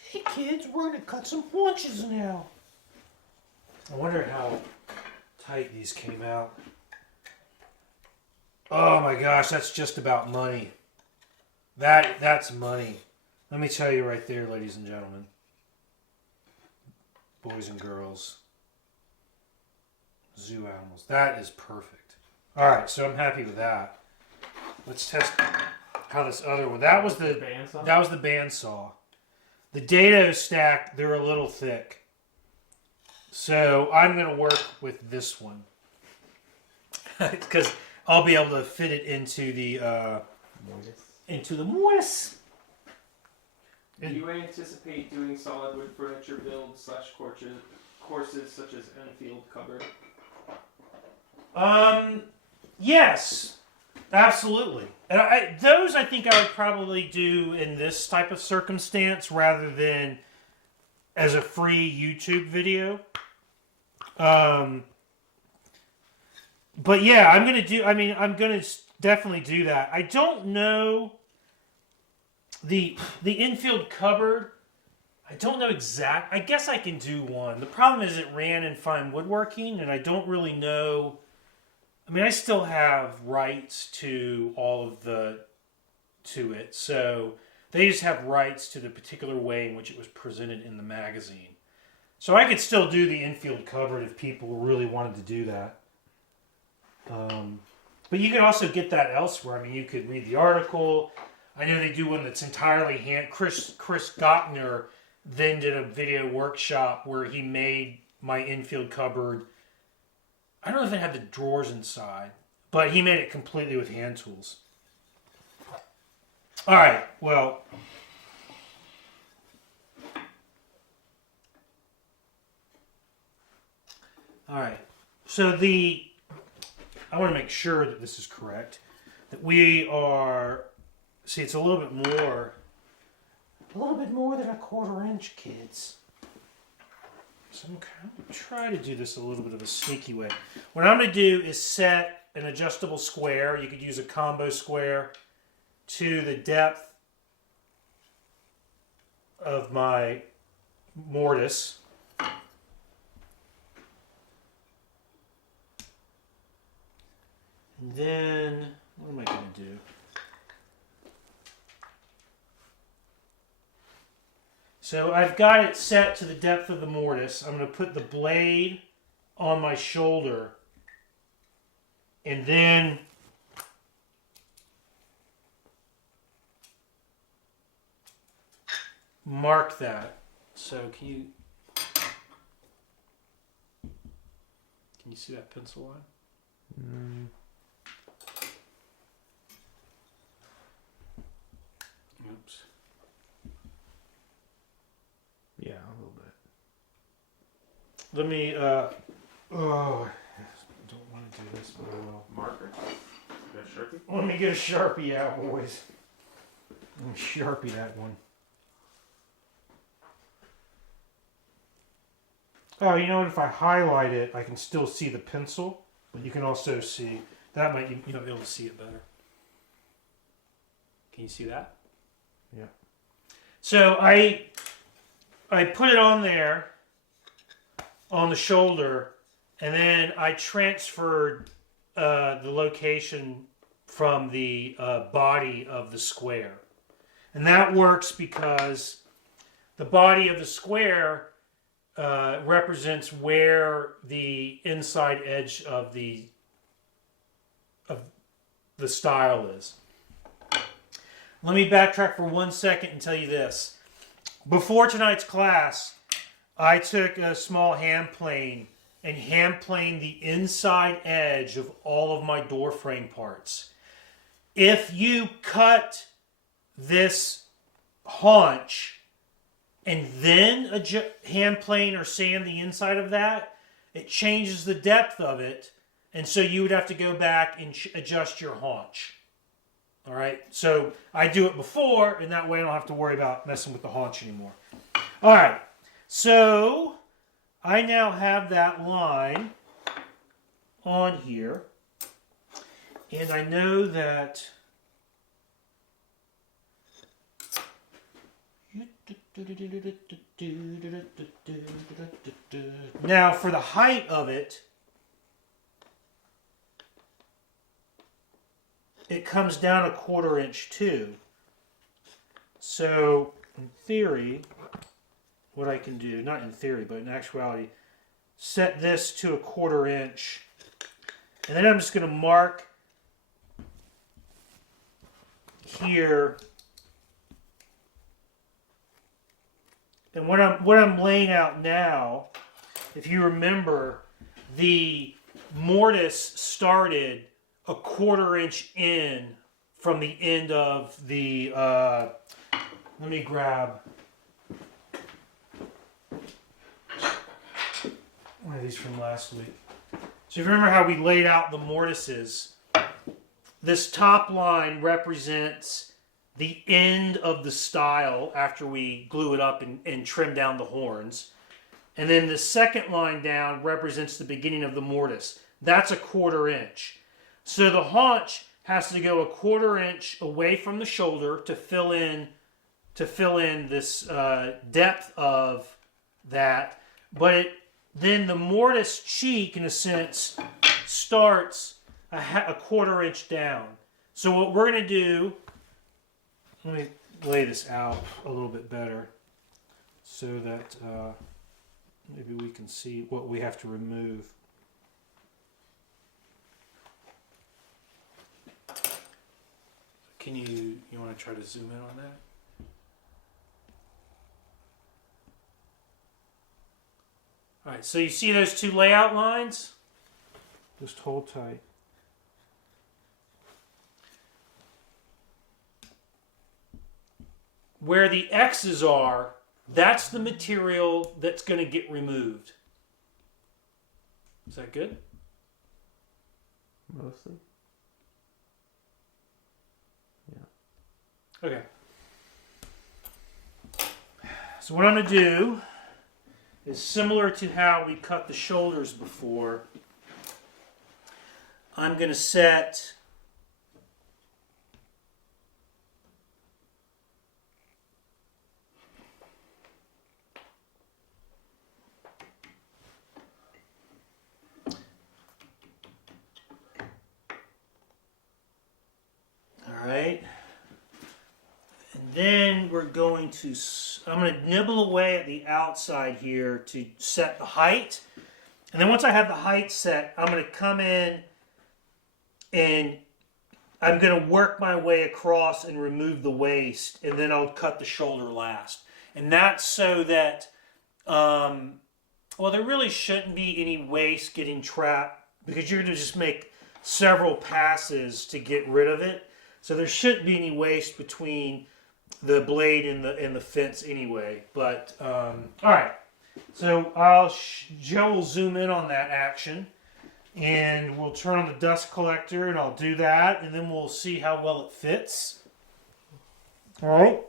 Hey kids, we're going to cut some haunches now. I wonder how tight these came out. Oh my gosh, that's just about money. That's money. Let me tell you right there, ladies and gentlemen. Boys and girls. Zoo animals. That is perfect. Alright, so I'm happy with that. Let's test how this other one. That was the bandsaw. The dado stack, they're a little thick. So I'm going to work with this one. Because I'll be able to fit it into the mortise. Do you anticipate doing solid wood furniture builds / courses such as Enfield cupboard? Yes, absolutely. And those I think I would probably do in this type of circumstance rather than as a free YouTube video. But yeah, I'm going to definitely do that. I don't know the infield cupboard. I don't know I guess I can do one. The problem is it ran in fine woodworking, and I don't really know. I mean, I still have rights to it. So they just have rights to the particular way in which it was presented in the magazine. So I could still do the infield cupboard if people really wanted to do that. But you could also get that elsewhere. I mean, you could read the article. I know they do one that's entirely Chris Gottner then did a video workshop where he made my infield cupboard. I don't know if it had the drawers inside, but he made it completely with hand tools. All right, well. All right, so I want to make sure that this is correct. That we are, see, it's a little bit more than a 1/4 inch, kids. So I'm going to try to do this a little bit of a sneaky way. What I'm going to do is set an adjustable square. You could use a combo square to the depth of my mortise. And then, what am I going to do? So I've got it set to the depth of the mortise. I'm going to put the blade on my shoulder and then mark that. So can you see that pencil line? Oops. Yeah, a little bit. Let me, I don't want to do this, but I will. Marker? You got a Sharpie? Let me get a Sharpie out, boys. Let me Sharpie that one. Oh, you know what? If I highlight it, I can still see the pencil, but you can also see, that might, be able to see it better. Can you see that? Yeah. So I put it on there, on the shoulder, and then I transferred the location from the body of the square. And that works because the body of the square represents where the inside edge of the style is. Let me backtrack for 1 second and tell you this. Before tonight's class, I took a small hand plane and hand planed the inside edge of all of my door frame parts. If you cut this haunch and then hand plane or sand the inside of that, it changes the depth of it, and so you would have to go back and adjust your haunch. All right, so I do it before, and that way I don't have to worry about messing with the haunch anymore. All right, so I now have that line on here, and I know that now for the height of it, it comes down 1/4 inch too. So in theory, what I can do, not in theory, but in actuality, set this to 1/4 inch. And then I'm just going to mark here. And what I'm laying out now, if you remember, the mortise started 1/4 inch in from the end of the, let me grab one of these from last week. So if you remember how we laid out the mortises, this top line represents the end of the style after we glue it up and trim down the horns. And then the second line down represents the beginning of the mortise. That's 1/4 inch. So the haunch has to go 1/4 inch away from the shoulder to fill in this depth of that. But then the mortise cheek, in a sense, starts 1/4 inch down. So what we're going to do, let me lay this out a little bit better so that maybe we can see what we have to remove. Can you want to try to zoom in on that? All right, so you see those two layout lines? Just hold tight. where the X's are, that's the material that's going to get removed. Is that good? Mostly. Okay. So what I'm going to do is similar to how we cut the shoulders before. I'm going to set all right. And then we're going to, I'm going to nibble away at the outside here to set the height. And then once I have the height set, I'm going to come in and I'm going to work my way across and remove the waist, and then I'll cut the shoulder last. And that's so that, well, there really shouldn't be any waist getting trapped because you're going to just make several passes to get rid of it. So there shouldn't be any waste between the blade and the fence anyway. But, all right. So Joe will zoom in on that action. And we'll turn on the dust collector, and I'll do that, and then we'll see how well it fits. All right.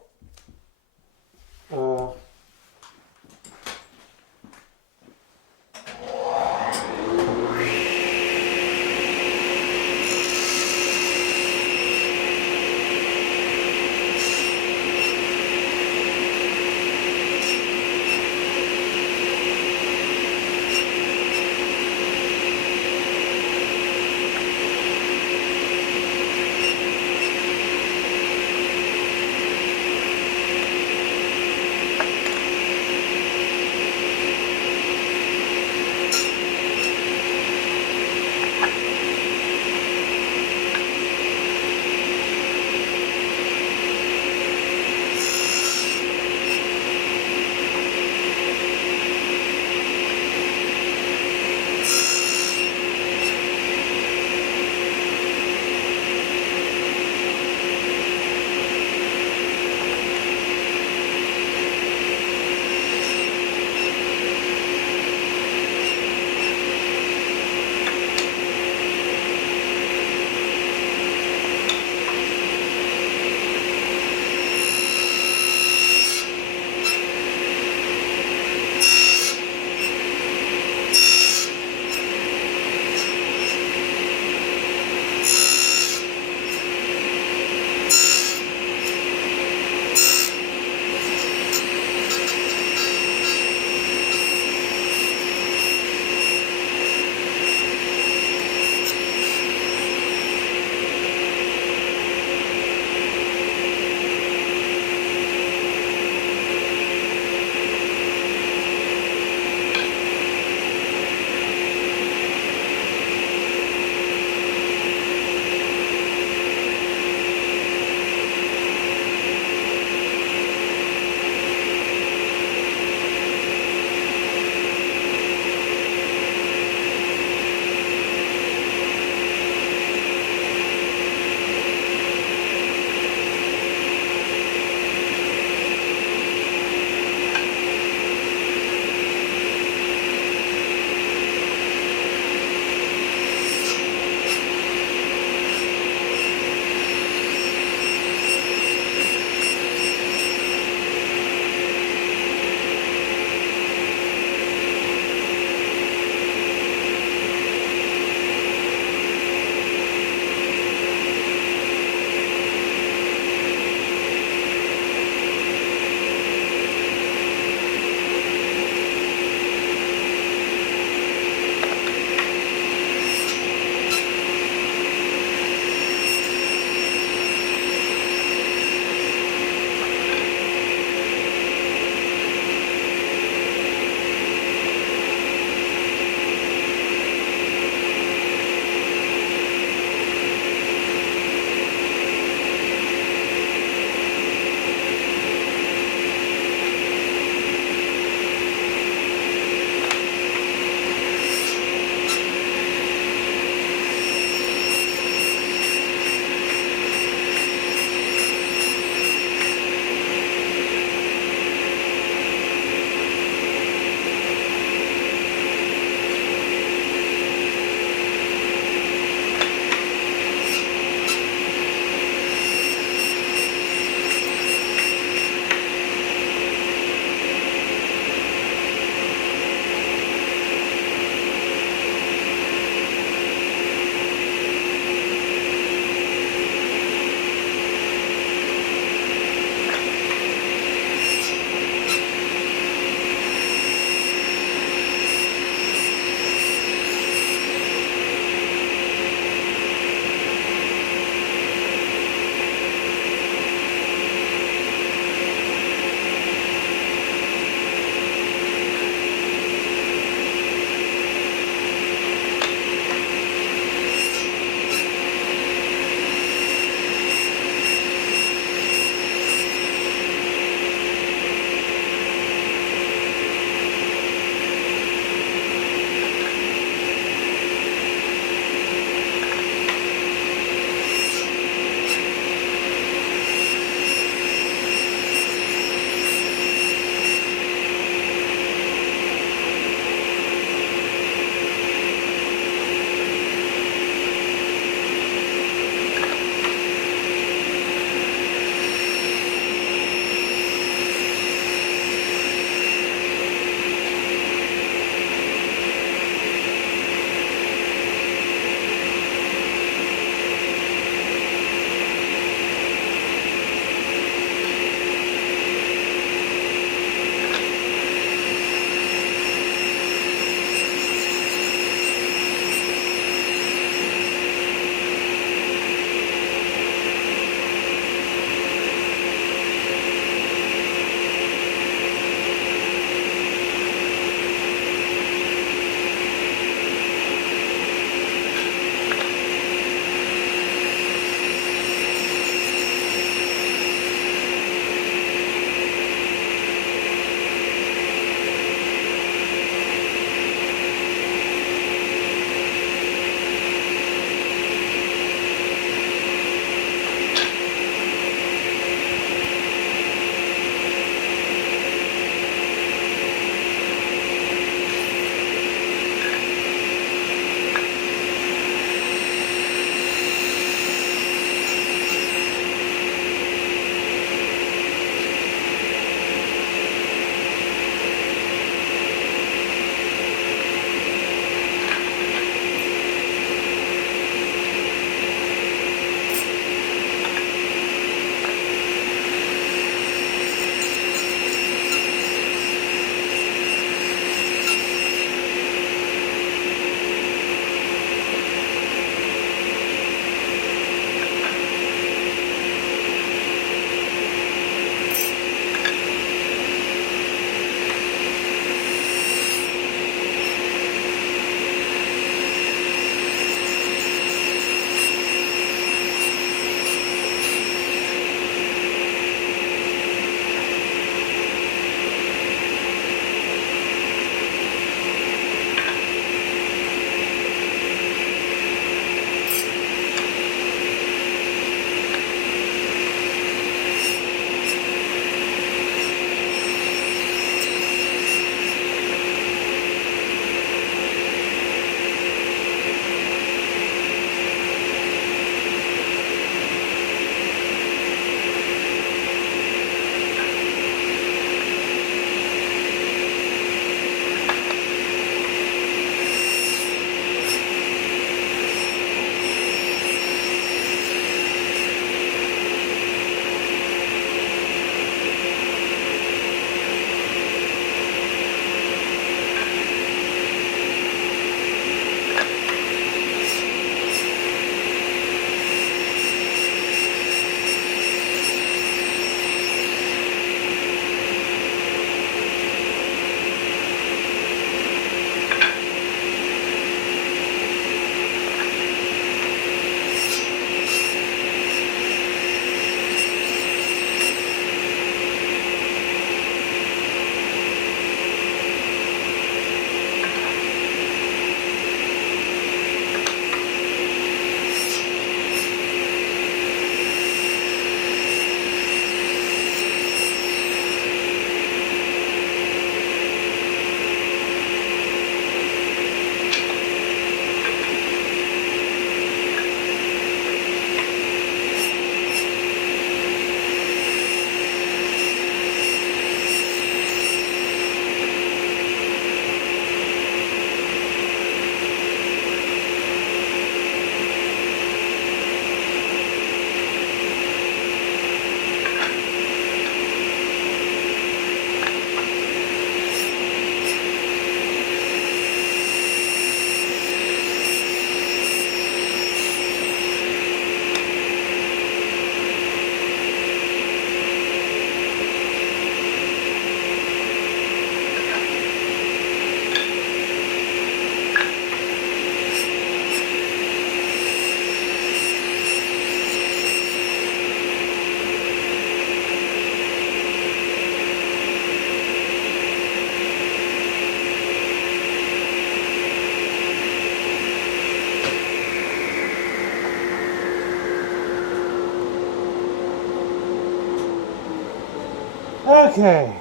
Okay.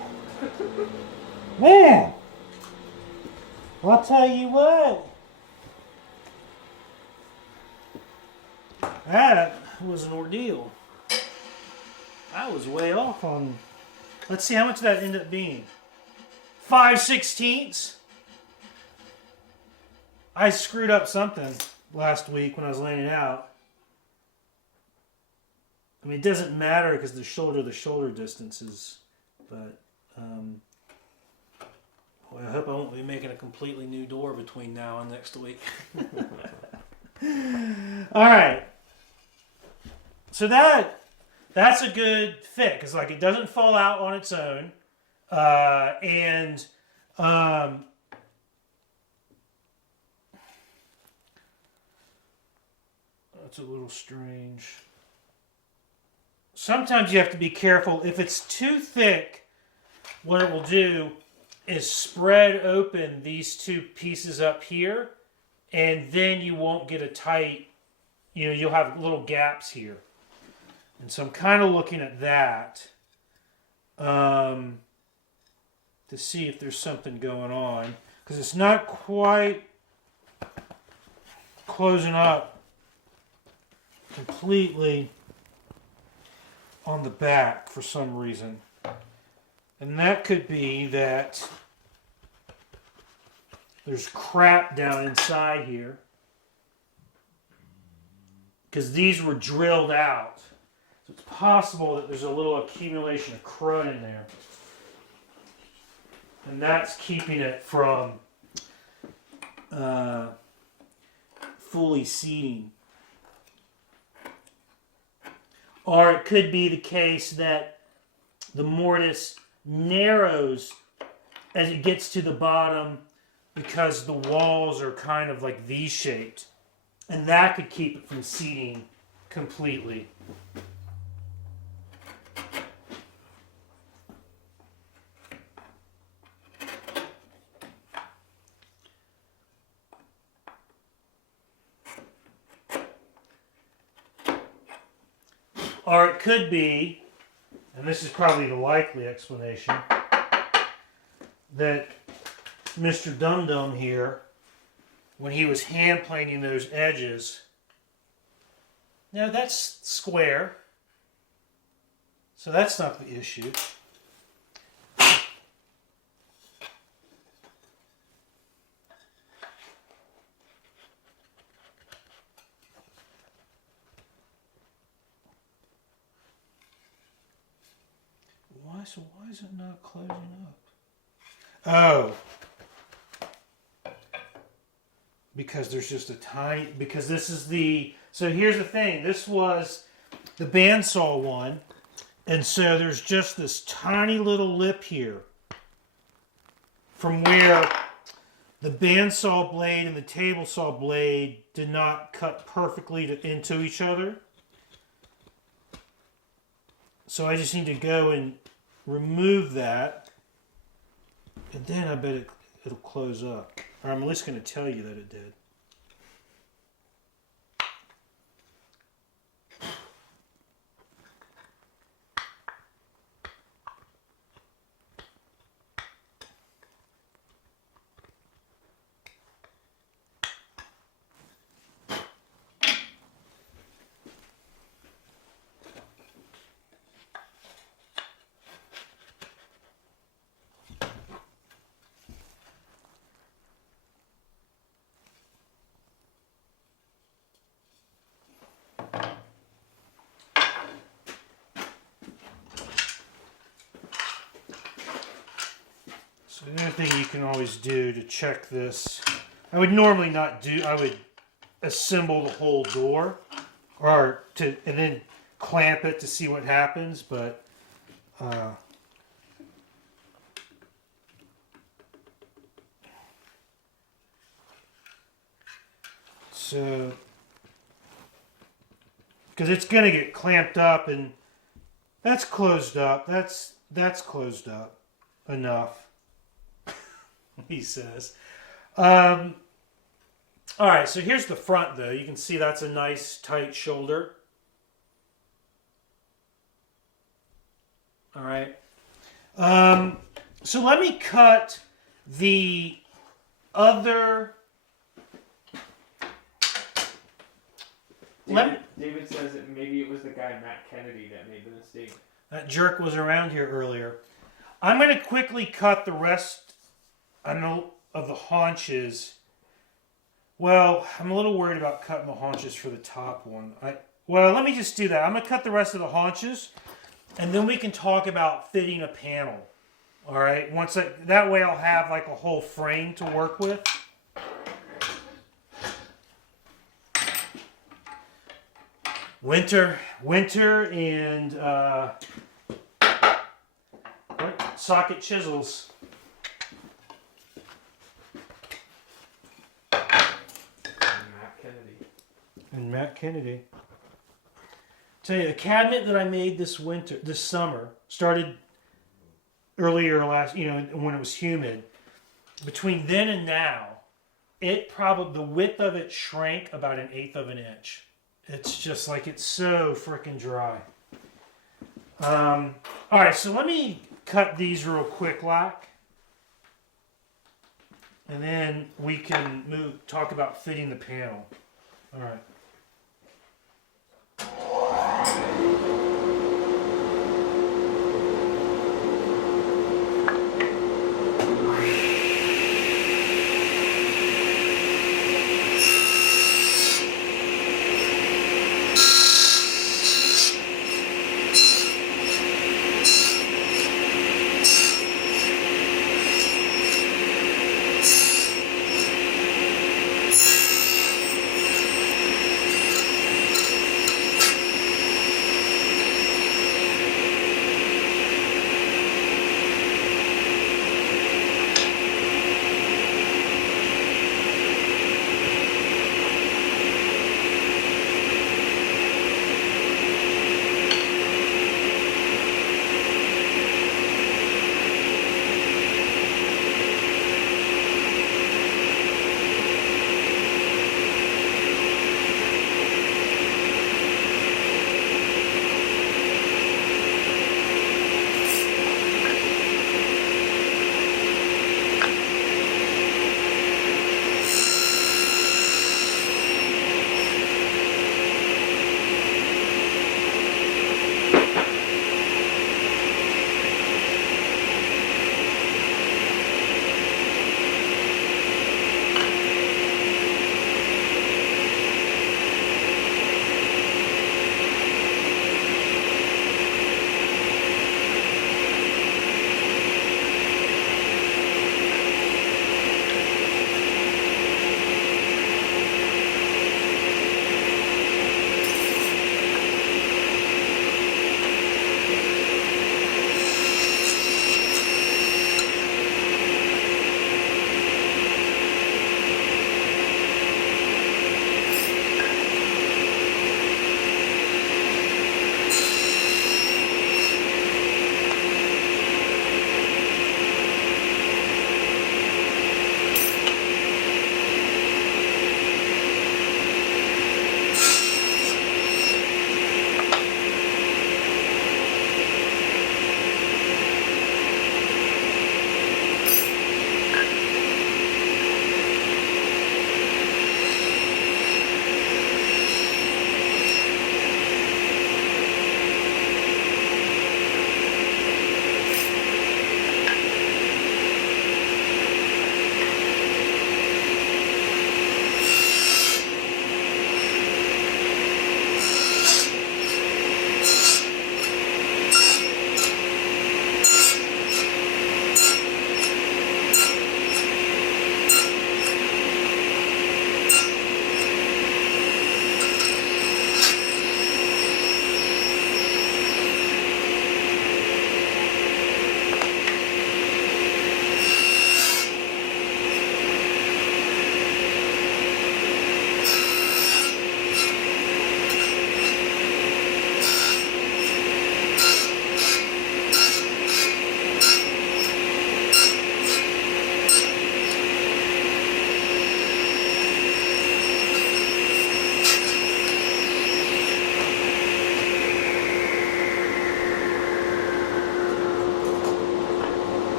Man, I'll tell you what. That was an ordeal. I was way off on. Let's see how much that ended up being. 5/16. I screwed up something last week when I was laying it out. I mean, it doesn't matter because the shoulder to shoulder distances, but well, I hope I won't be making a completely new door between now and next week. All right. So that's a good fit because like it doesn't fall out on its own, and that's a little strange. Sometimes you have to be careful. If it's too thick, what it will do is spread open these two pieces up here, and then you won't get a tight, you'll have little gaps here. And so I'm kind of looking at that to see if there's something going on. Because it's not quite closing up completely on the back for some reason. And that could be that there's crap down inside here. Because these were drilled out. So it's possible that there's a little accumulation of crud in there. And that's keeping it from fully seating. Or it could be the case that the mortise narrows as it gets to the bottom because the walls are kind of like V-shaped. And that could keep it from seating completely. Or it could be, and this is probably the likely explanation, that Mr. Dum Dum here, when he was hand planing those edges, now that's square, so that's not the issue. So why is it not closing up? Oh. Because there's just a tiny, because this is the, so here's the thing. This was the bandsaw one. And so there's just this tiny little lip here from where the bandsaw blade and the table saw blade did not cut perfectly into each other. So I just need to go and remove that, and then I bet it'll close up. Or I'm at least going to tell you that it did. So the other thing you can always do to check this, I would normally not do, I would assemble the whole door and then clamp it to see what happens, but so because it's going to get clamped up, and that's closed up. That's closed up enough. He says. All right, so here's the front, though. You can see that's a nice tight shoulder. All right. So let me cut the other. David says that maybe it was the guy Matt Kennedy that made the mistake. That jerk was around here earlier. I'm going to quickly cut the rest of the haunches. Well, I'm a little worried about cutting the haunches for the top one. Well, let me just do that. I'm going to cut the rest of the haunches, and then we can talk about fitting a panel. All right? That way I'll have like a whole frame to work with. Winter, and socket chisels. And Matt Kennedy. Tell you, the cabinet that I made this summer, started earlier when it was humid. Between then and now, the width of it shrank about 1/8 of an inch. It's just like it's so freaking dry. All right, so let me cut these real quick, and then we can talk about fitting the panel. All right.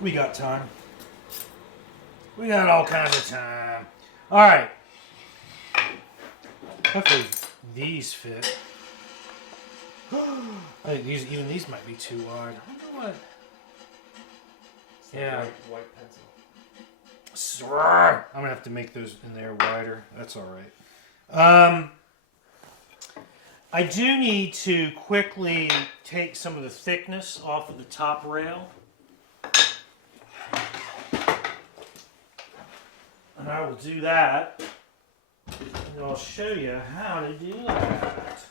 We got time. We got all kinds of time. All right. Hopefully these fit. I think even these might be too wide. I wonder what. It's like Yeah. White pencil. I'm gonna have to make those in there wider. That's all right. I do need to quickly take some of the thickness off of the top rail. And I will do that. And I'll show you how to do that.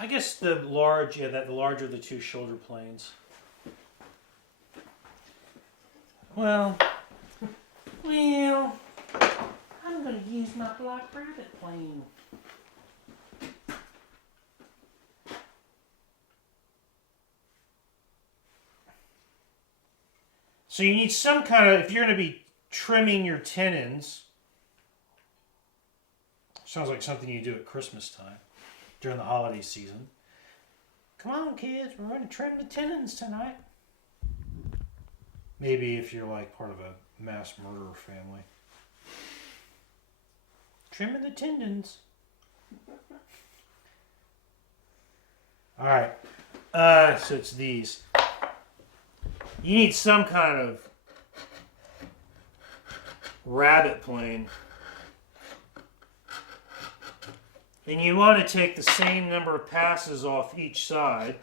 I guess the larger of the two shoulder planes. Well, I'm going to use my black rabbit plane. So you need some kind of, if you're going to be trimming your tenons, sounds like something you do at Christmas time, during the holiday season. Come on, kids, we're going to trim the tenons tonight. Maybe if you're like part of a mass murderer family. Trimming the tendons. All right. So it's these. You need some kind of rabbit plane. And you want to take the same number of passes off each side.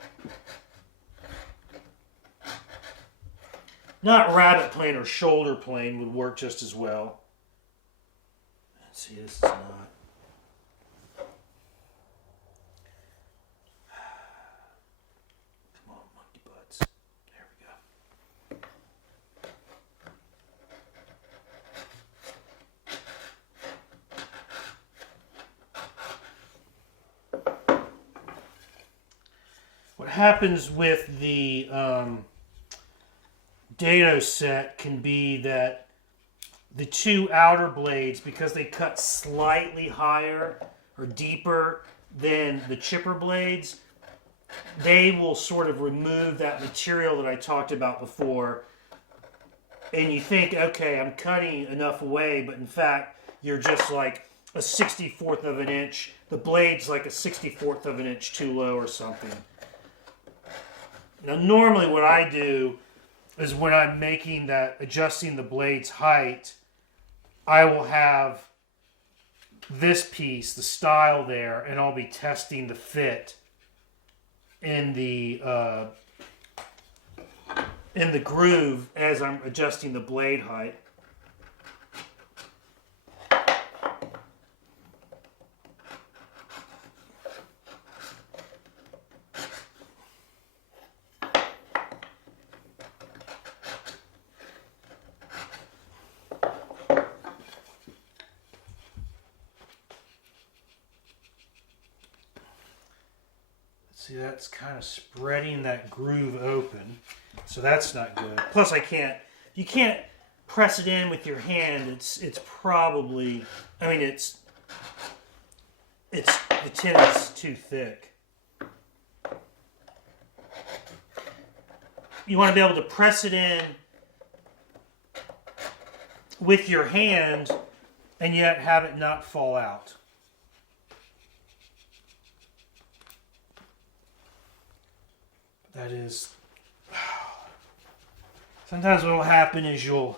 Not rabbit plane or shoulder plane would work just as well. Let's see, this is not. Come on, monkey butts. There we go. What happens with the dado set can be that the two outer blades, because they cut slightly higher or deeper than the chipper blades, they will sort of remove that material that I talked about before. And you think, okay, I'm cutting enough away, but in fact, you're just like a 64th of an inch. The blade's like a 64th of an inch too low or something. Now, normally what I do is when I'm making that, adjusting the blade's height, I will have this piece, the style there, and I'll be testing the fit in the groove as I'm adjusting the blade height. See, that's kind of spreading that groove open, so that's not good. Plus, you can't press it in with your hand. It's probably, I mean, the tin is too thick. You want to be able to press it in with your hand, and yet have it not fall out. That is, sometimes what will happen is you'll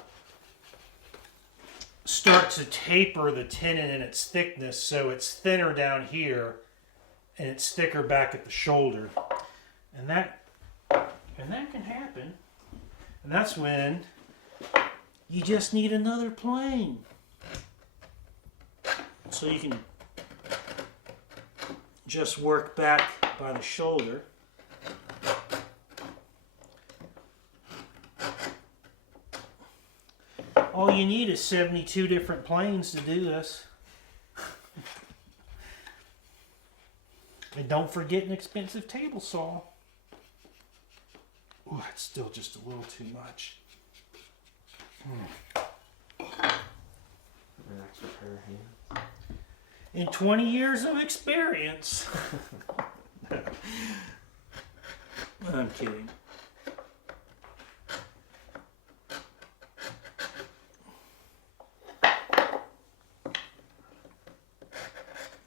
start to taper the tenon in its thickness, so it's thinner down here and it's thicker back at the shoulder, and that can happen. And that's when you just need another plane, so you can just work back by the shoulder. All you need is 72 different planes to do this. And don't forget an expensive table saw. Oh, it's still just a little too much. An extra pair of hands. In 20 years of experience. I'm kidding.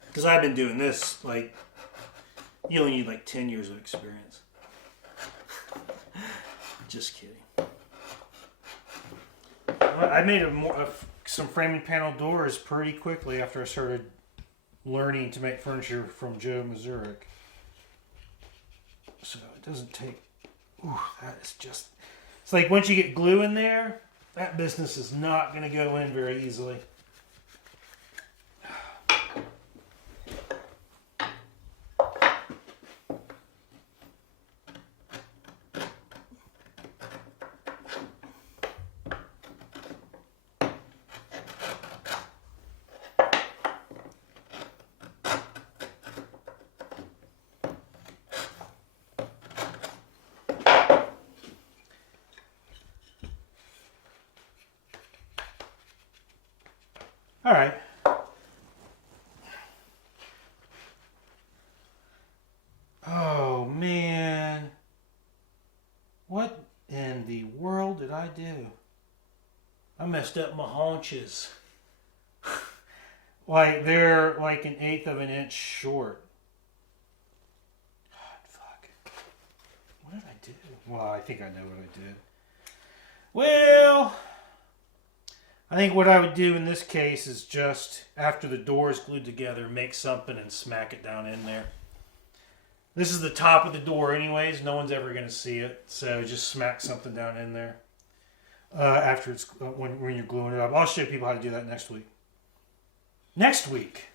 Because I've been doing this, like, you only need like 10 years of experience. Just kidding. I made some framing panel doors pretty quickly after I started learning to make furniture from Joe Mazurek. So it doesn't take... Ooh, that is just... It's like once you get glue in there, that business is not going to go in very easily. All right. Oh, man. What in the world did I do? I messed up my haunches. Like, they're like 1/8 of an inch short. God, fuck. What did I do? Well, I think I know what I did. Well... I think what I would do in this case is just, after the door is glued together, make something and smack it down in there. This is the top of the door anyways. No one's ever going to see it. So just smack something down in there after it's when you're gluing it up. I'll show people how to do that next week. Next week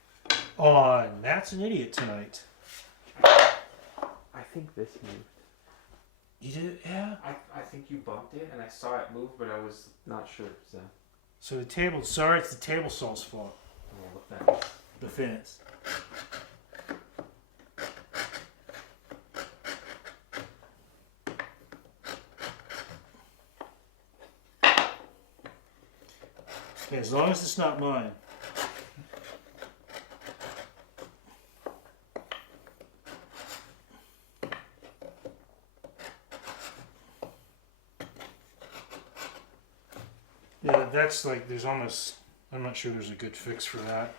on That's an Idiot Tonight. I think this moved. You did? Yeah. I think you bumped it, and I saw it move, but I was not sure. So So sorry, it's the table saw's fault. oh, the fence. The fence. Okay, as long as it's not mine. Yeah, that's like, there's almost, I'm not sure there's a good fix for that.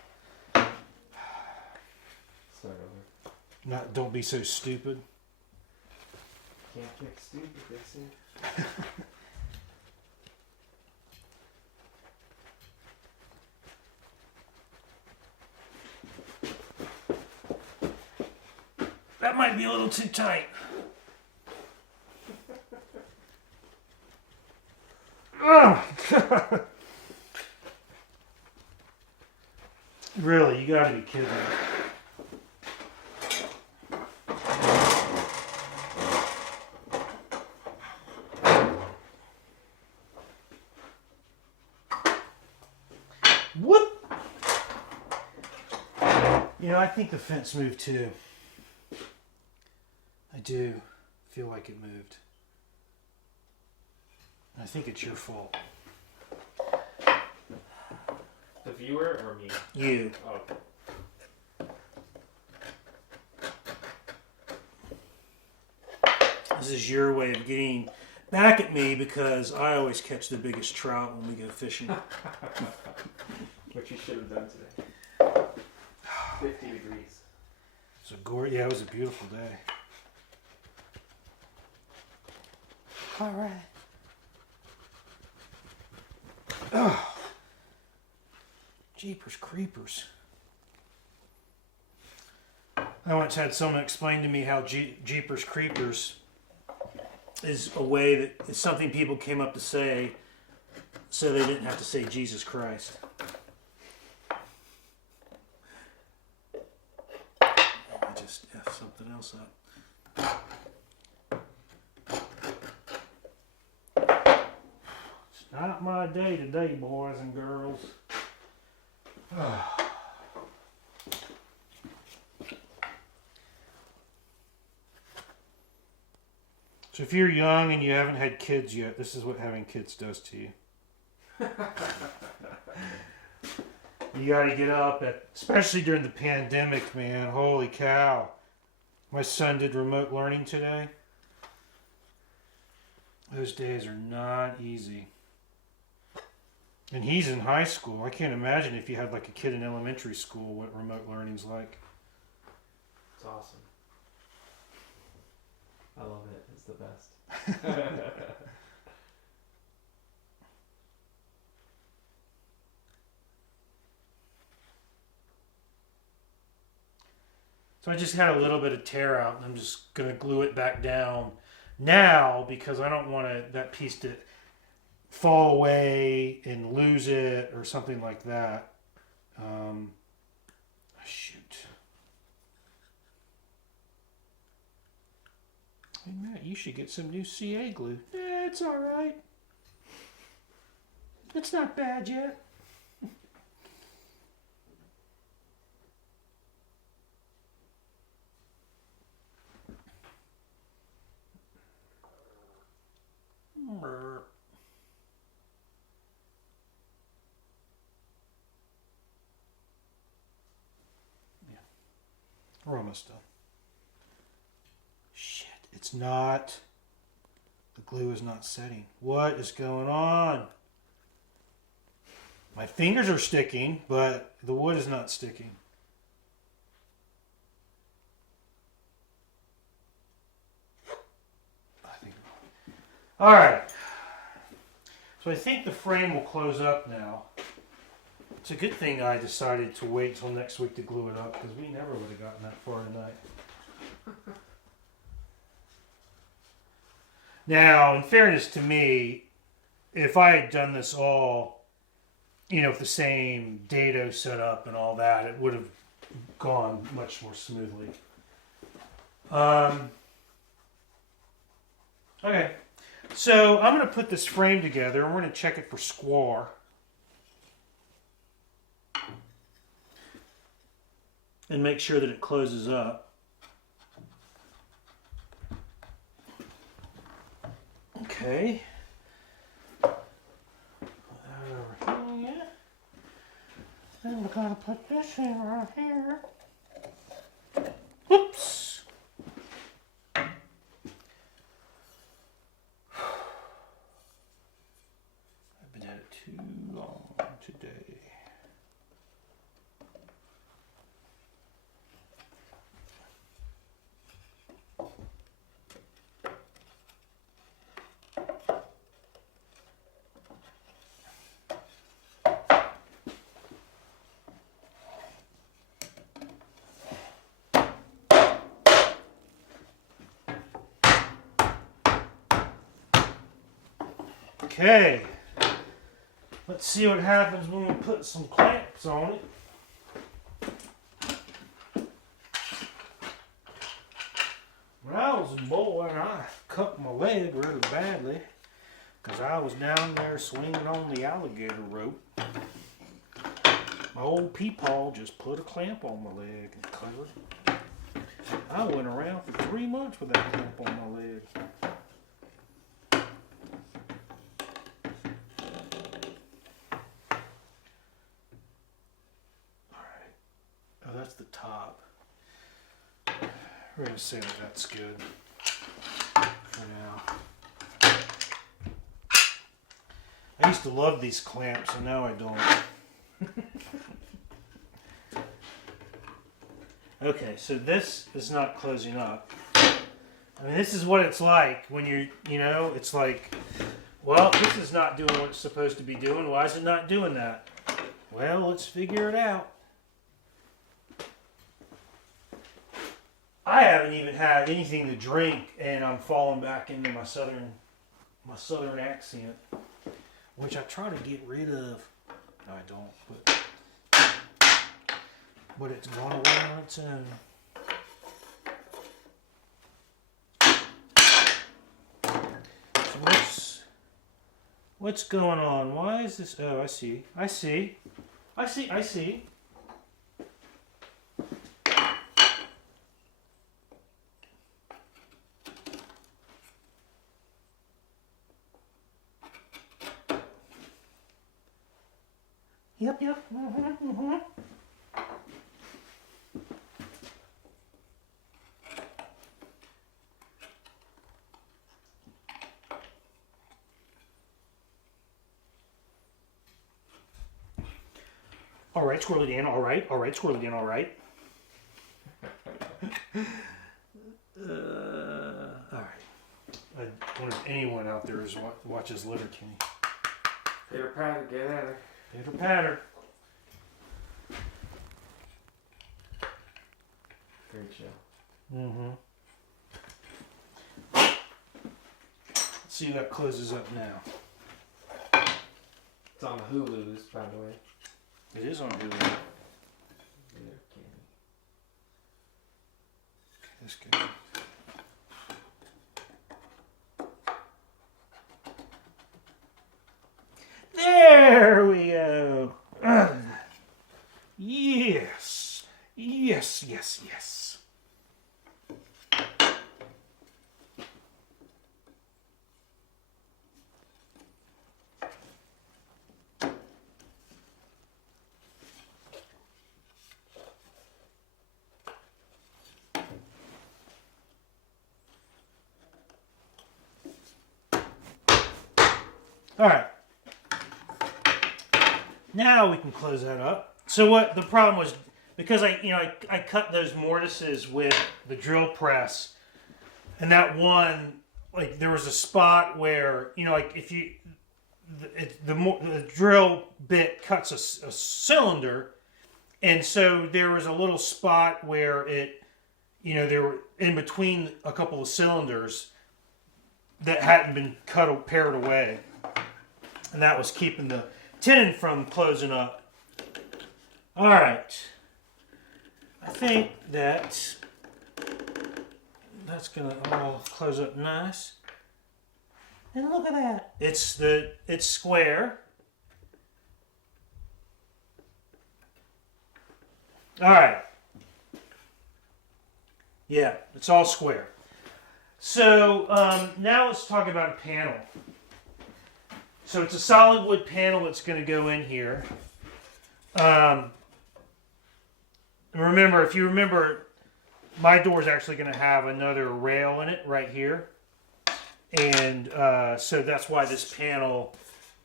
Start over. Don't be so stupid. Can't fix stupid, fix it. That might be a little too tight. Oh, God. Really, you gotta be kidding me. What? You know, I think the fence moved too. I do feel like it moved. I think it's your fault. The viewer or me? You. Oh. This is your way of getting back at me because I always catch the biggest trout when we go fishing. What you should have done today. 50 degrees. So yeah, it was a beautiful day. All right. Oh. Jeepers creepers. I once had someone explain to me how Jeepers creepers is a way that it's something people came up to say so they didn't have to say Jesus Christ. I just F something else up. It's not my day today, boys and girls. So if you're young and you haven't had kids yet, this is what having kids does to you. You gotta get up especially during the pandemic, man. Holy cow. My son did remote learning today. Those days are not easy. And he's in high school. I can't imagine if you had like a kid in elementary school what remote learning's like. It's awesome. I love it. It's the best. So I just had a little bit of tear out, and I'm just going to glue it back down now because I don't want that piece to fall away and lose it or something like that. Shoot. Hey, Matt, you should get some new CA glue. It's all right. It's not bad yet. Yeah, we're almost done. Shit, it's not. The glue is not setting. What is going on? My fingers are sticking, but the wood is not sticking. All right. So I think the frame will close up now. It's a good thing I decided to wait till next week to glue it up because we never would have gotten that far tonight. Now, in fairness to me, if I had done this all, with the same dado setup and all that, it would have gone much more smoothly. Okay. So I'm going to put this frame together and we're going to check it for square. And make sure that it closes up. Okay. Put that over here. And we're going to put this in right here. Whoops. Too long today. Okay. Let's see what happens when we put some clamps on it. When I was a boy, I cut my leg really badly because I was down there swinging on the alligator rope. My old peepaw just put a clamp on my leg and covered it. I went around for 3 months with that clamp on my leg. That's the top. We're going to say that that's good for now. I used to love these clamps, and now I don't. Okay, so this is not closing up. I mean, this is what it's like when it's like, well, this is not doing what it's supposed to be doing. Why is it not doing that? Well, let's figure it out. I haven't even had anything to drink, and I'm falling back into my southern accent, which I try to get rid of. No, I don't, but it's gone away on its own. So what's going on? Why is this? Oh, I see. Yep. All right, Squirrely Dan. All right, Squirrely Dan. All right. All right. I wonder if anyone out there watches Litter King. Pitter patter, get at her. Pitter patter. Great show. Mm-hmm. Let's see if that closes up now. It's on Hulu's, by the way. It is on Hulu. Litter King. This guy. There we go. Yes. Yes, yes, yes. All right. Now we can close that up. So what the problem was, because I cut those mortises with the drill press, and that one, like, there was a spot where, like, if you the drill bit cuts a cylinder, and so there was a little spot where it, they were in between a couple of cylinders that hadn't been pared away, and that was keeping the tenon from closing up. All right, I think that's gonna all close up nice. And look at that. It's square. All right. Yeah, it's all square. So now let's talk about a panel. So it's a solid wood panel that's going to go in here. Remember, if you remember, my door is actually going to have another rail in it right here. And so that's why this panel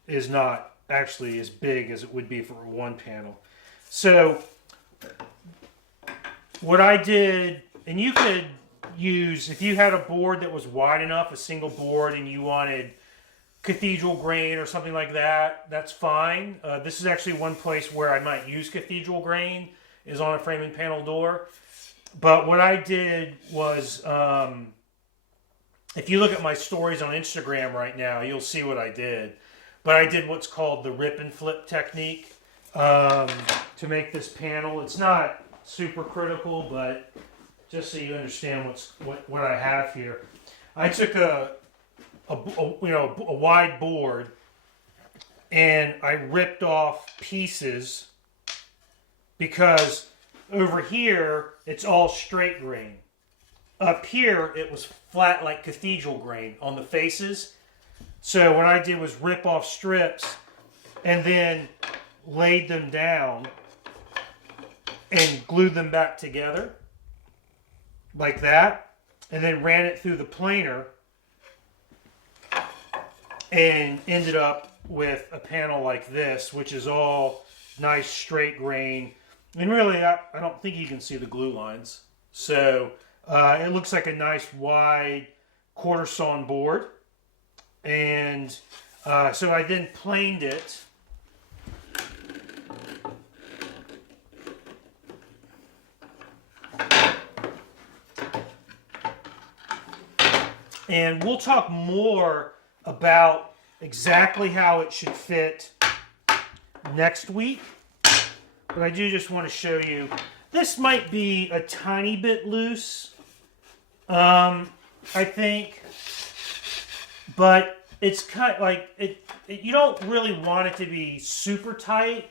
is not actually as big as it would be for one panel. So what I did, and you could use, if you had a board that was wide enough, a single board, and you wanted cathedral grain or something like that, that's fine. This is actually one place where I might use cathedral grain, is on a framing panel door. But what I did was, if you look at my stories on Instagram right now, you'll see what I did. But I did what's called the rip and flip technique to make this panel. It's not super critical, but just so you understand what I have here. I took a wide board and I ripped off pieces because over here it's all straight grain. Up here it was flat like cathedral grain on the faces. So what I did was rip off strips and then laid them down and glued them back together like that, and then ran it through the planer and ended up with a panel like this, which is all nice straight grain. And really, I don't think you can see the glue lines. So it looks like a nice wide quarter sawn board. And so I then planed it. And we'll talk more about exactly how it should fit next week. But I do just want to show you. This might be a tiny bit loose, I think. But it's kind of like, you don't really want it to be super tight.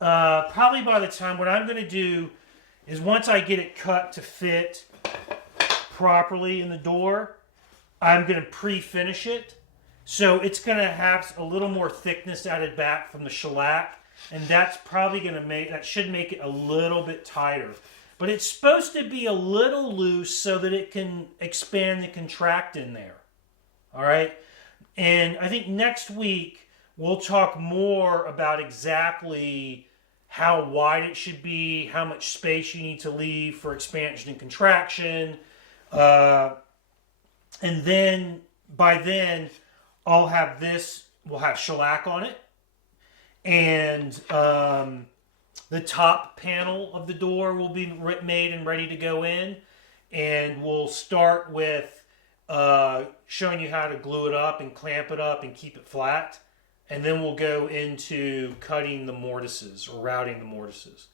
Probably by the time, what I'm going to do is once I get it cut to fit properly in the door, I'm going to pre-finish it. So it's going to have a little more thickness added back from the shellac. And that's probably going to that should make it a little bit tighter. But it's supposed to be a little loose so that it can expand and contract in there. All right? And I think next week we'll talk more about exactly how wide it should be, how much space you need to leave for expansion and contraction. And then by then, I'll have this, we'll have shellac on it. And the top panel of the door will be made and ready to go in. And we'll start with showing you how to glue it up and clamp it up and keep it flat. And then we'll go into cutting the mortises or routing the mortises.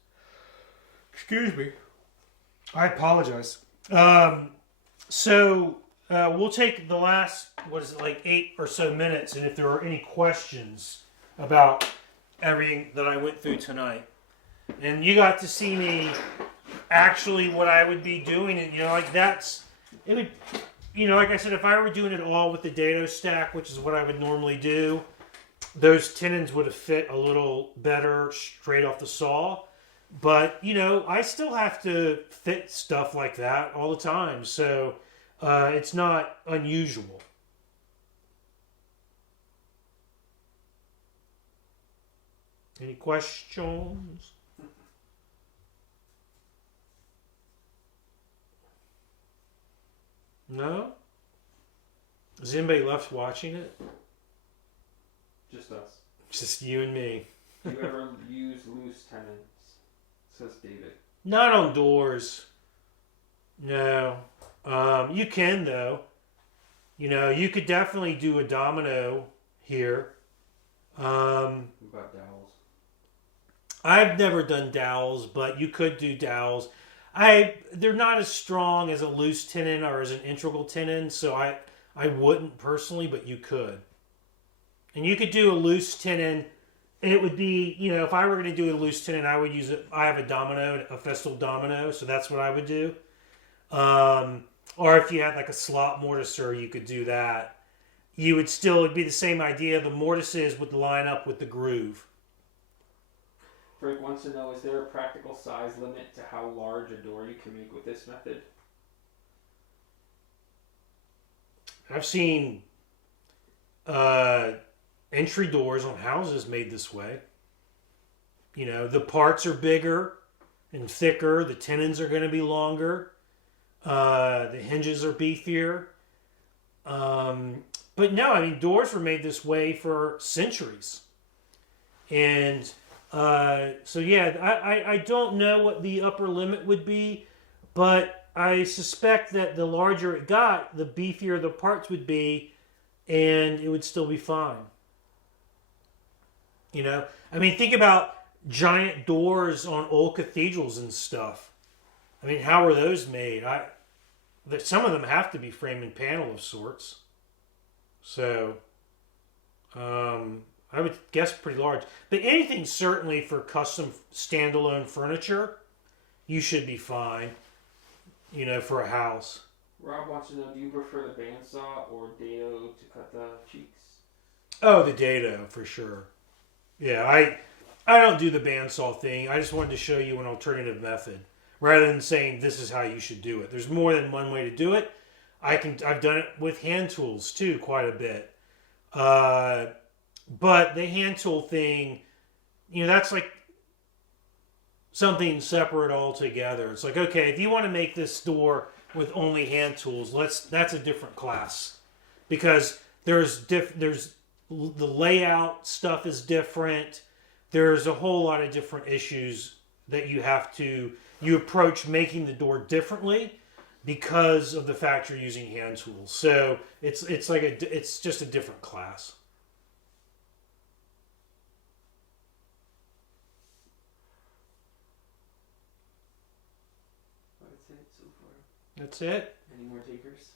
Excuse me. I apologize. So we'll take the last, 8 or so minutes. And if there are any questions about everything that I went through tonight. And you got to see me actually what I would be doing. And, like I said, if I were doing it all with the dado stack, which is what I would normally do, those tenons would have fit a little better straight off the saw. But, I still have to fit stuff like that all the time. So it's not unusual. Any questions? No? Is anybody left watching it? Just us. Just you and me. Do you ever use loose tenons? Says David. Not on doors. No. You can, though. You could definitely do a domino here. What about dowels? I've never done dowels, but you could do dowels. They're not as strong as a loose tenon or as an integral tenon, so I wouldn't personally, but you could. And you could do a loose tenon. It would be, if I were going to do a loose tenon, I would use it. I have a domino, a festal domino, so that's what I would do. Or if you had like a slot mortiser, you could do that. It'd be the same idea. The mortises would line up with the groove. Frank wants to know, is there a practical size limit to how large a door you can make with this method? I've seen entry doors on houses made this way. The parts are bigger and thicker. The tenons are going to be longer. The hinges are beefier. But no, doors were made this way for centuries. And so yeah, I don't know what the upper limit would be, but I suspect that the larger it got, the beefier the parts would be, and it would still be fine. Think about giant doors on old cathedrals and stuff. How are those made? Some of them have to be frame and panel of sorts. So, I would guess pretty large. But anything certainly for custom standalone furniture, you should be fine, for a house. Rob wants to know, do you prefer the bandsaw or dado to cut the cheeks? Oh, the dado, for sure. Yeah, I don't do the bandsaw thing. I just wanted to show you an alternative method, rather than saying this is how you should do it. There's more than one way to do it. I've done it with hand tools, too, quite a bit. But the hand tool thing, that's like something separate altogether. It's like, okay, if you want to make this door with only hand tools, that's a different class, because there's the layout stuff is different. There's a whole lot of different issues that you approach making the door differently because of the fact you're using hand tools. So it's just a different class. That's it so far. That's it. Any more takers?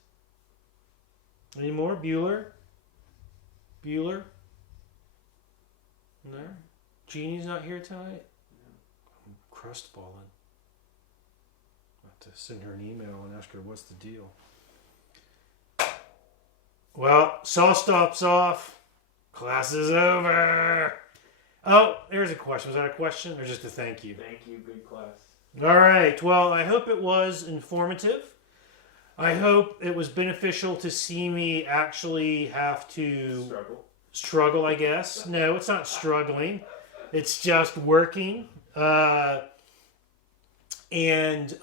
Any more? Bueller? No? Jeannie's not here tonight? I'm crestfallen. I'll have to send her an email and ask her what's the deal. Well, saw stops off. Class is over. Oh, there's a question. Was that a question or just a thank you? Thank you, good class. All right. Well, I hope it was informative. I hope it was beneficial to see me actually have to struggle, I guess. No, it's not struggling. It's just working. And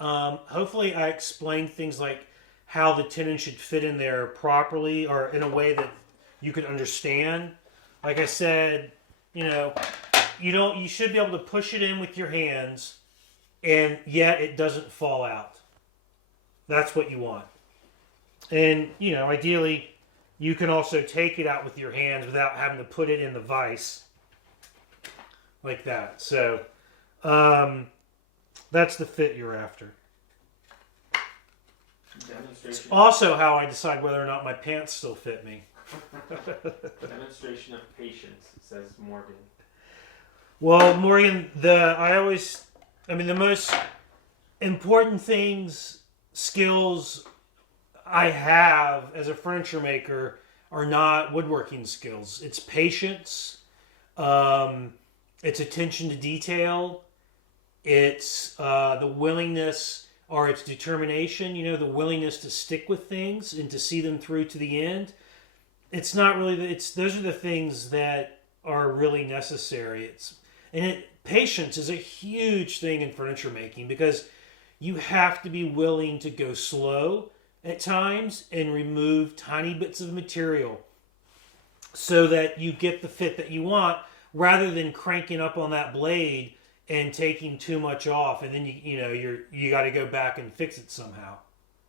hopefully I explained things like how the tenon should fit in there properly or in a way that you could understand. Like I said, you should be able to push it in with your hands and yet it doesn't fall out. That's what you want. And, ideally you can also take it out with your hands without having to put it in the vise like that. So, that's the fit you're after. It's also how I decide whether or not my pants still fit me. Demonstration of patience, says Morgan. Well, Morgan, the most important skills I have as a furniture maker are not woodworking skills. It's patience. It's attention to detail. It's the willingness or its determination, the willingness to stick with things and to see them through to the end. It's not really, those are the things that are really necessary. Patience is a huge thing in furniture making because you have to be willing to go slow at times and remove tiny bits of material so that you get the fit that you want rather than cranking up on that blade and taking too much off, and then you got to go back and fix it somehow.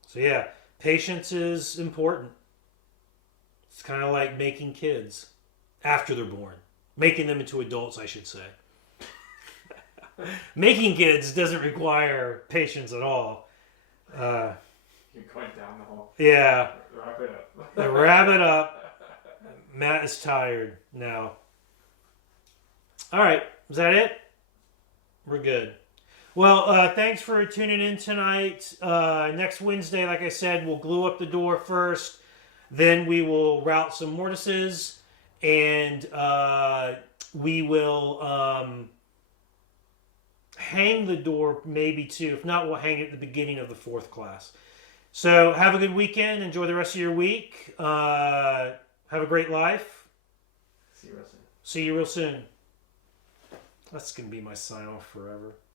So yeah, patience is important. It's kind of like making kids after they're born, making them into adults, I should say. Making kids doesn't require patience at all. You're going down the hole. Yeah. Wrap it up. Wrap it up. Matt is tired now. All right, is that it? We're good. Well, thanks for tuning in tonight. Next Wednesday, like I said, we'll glue up the door first. Then we will route some mortises. And we will hang the door maybe too. If not, we'll hang it at the beginning of the 4th class. So have a good weekend. Enjoy the rest of your week. Have a great life. See you real soon. See you real soon. That's going to be my sign off forever.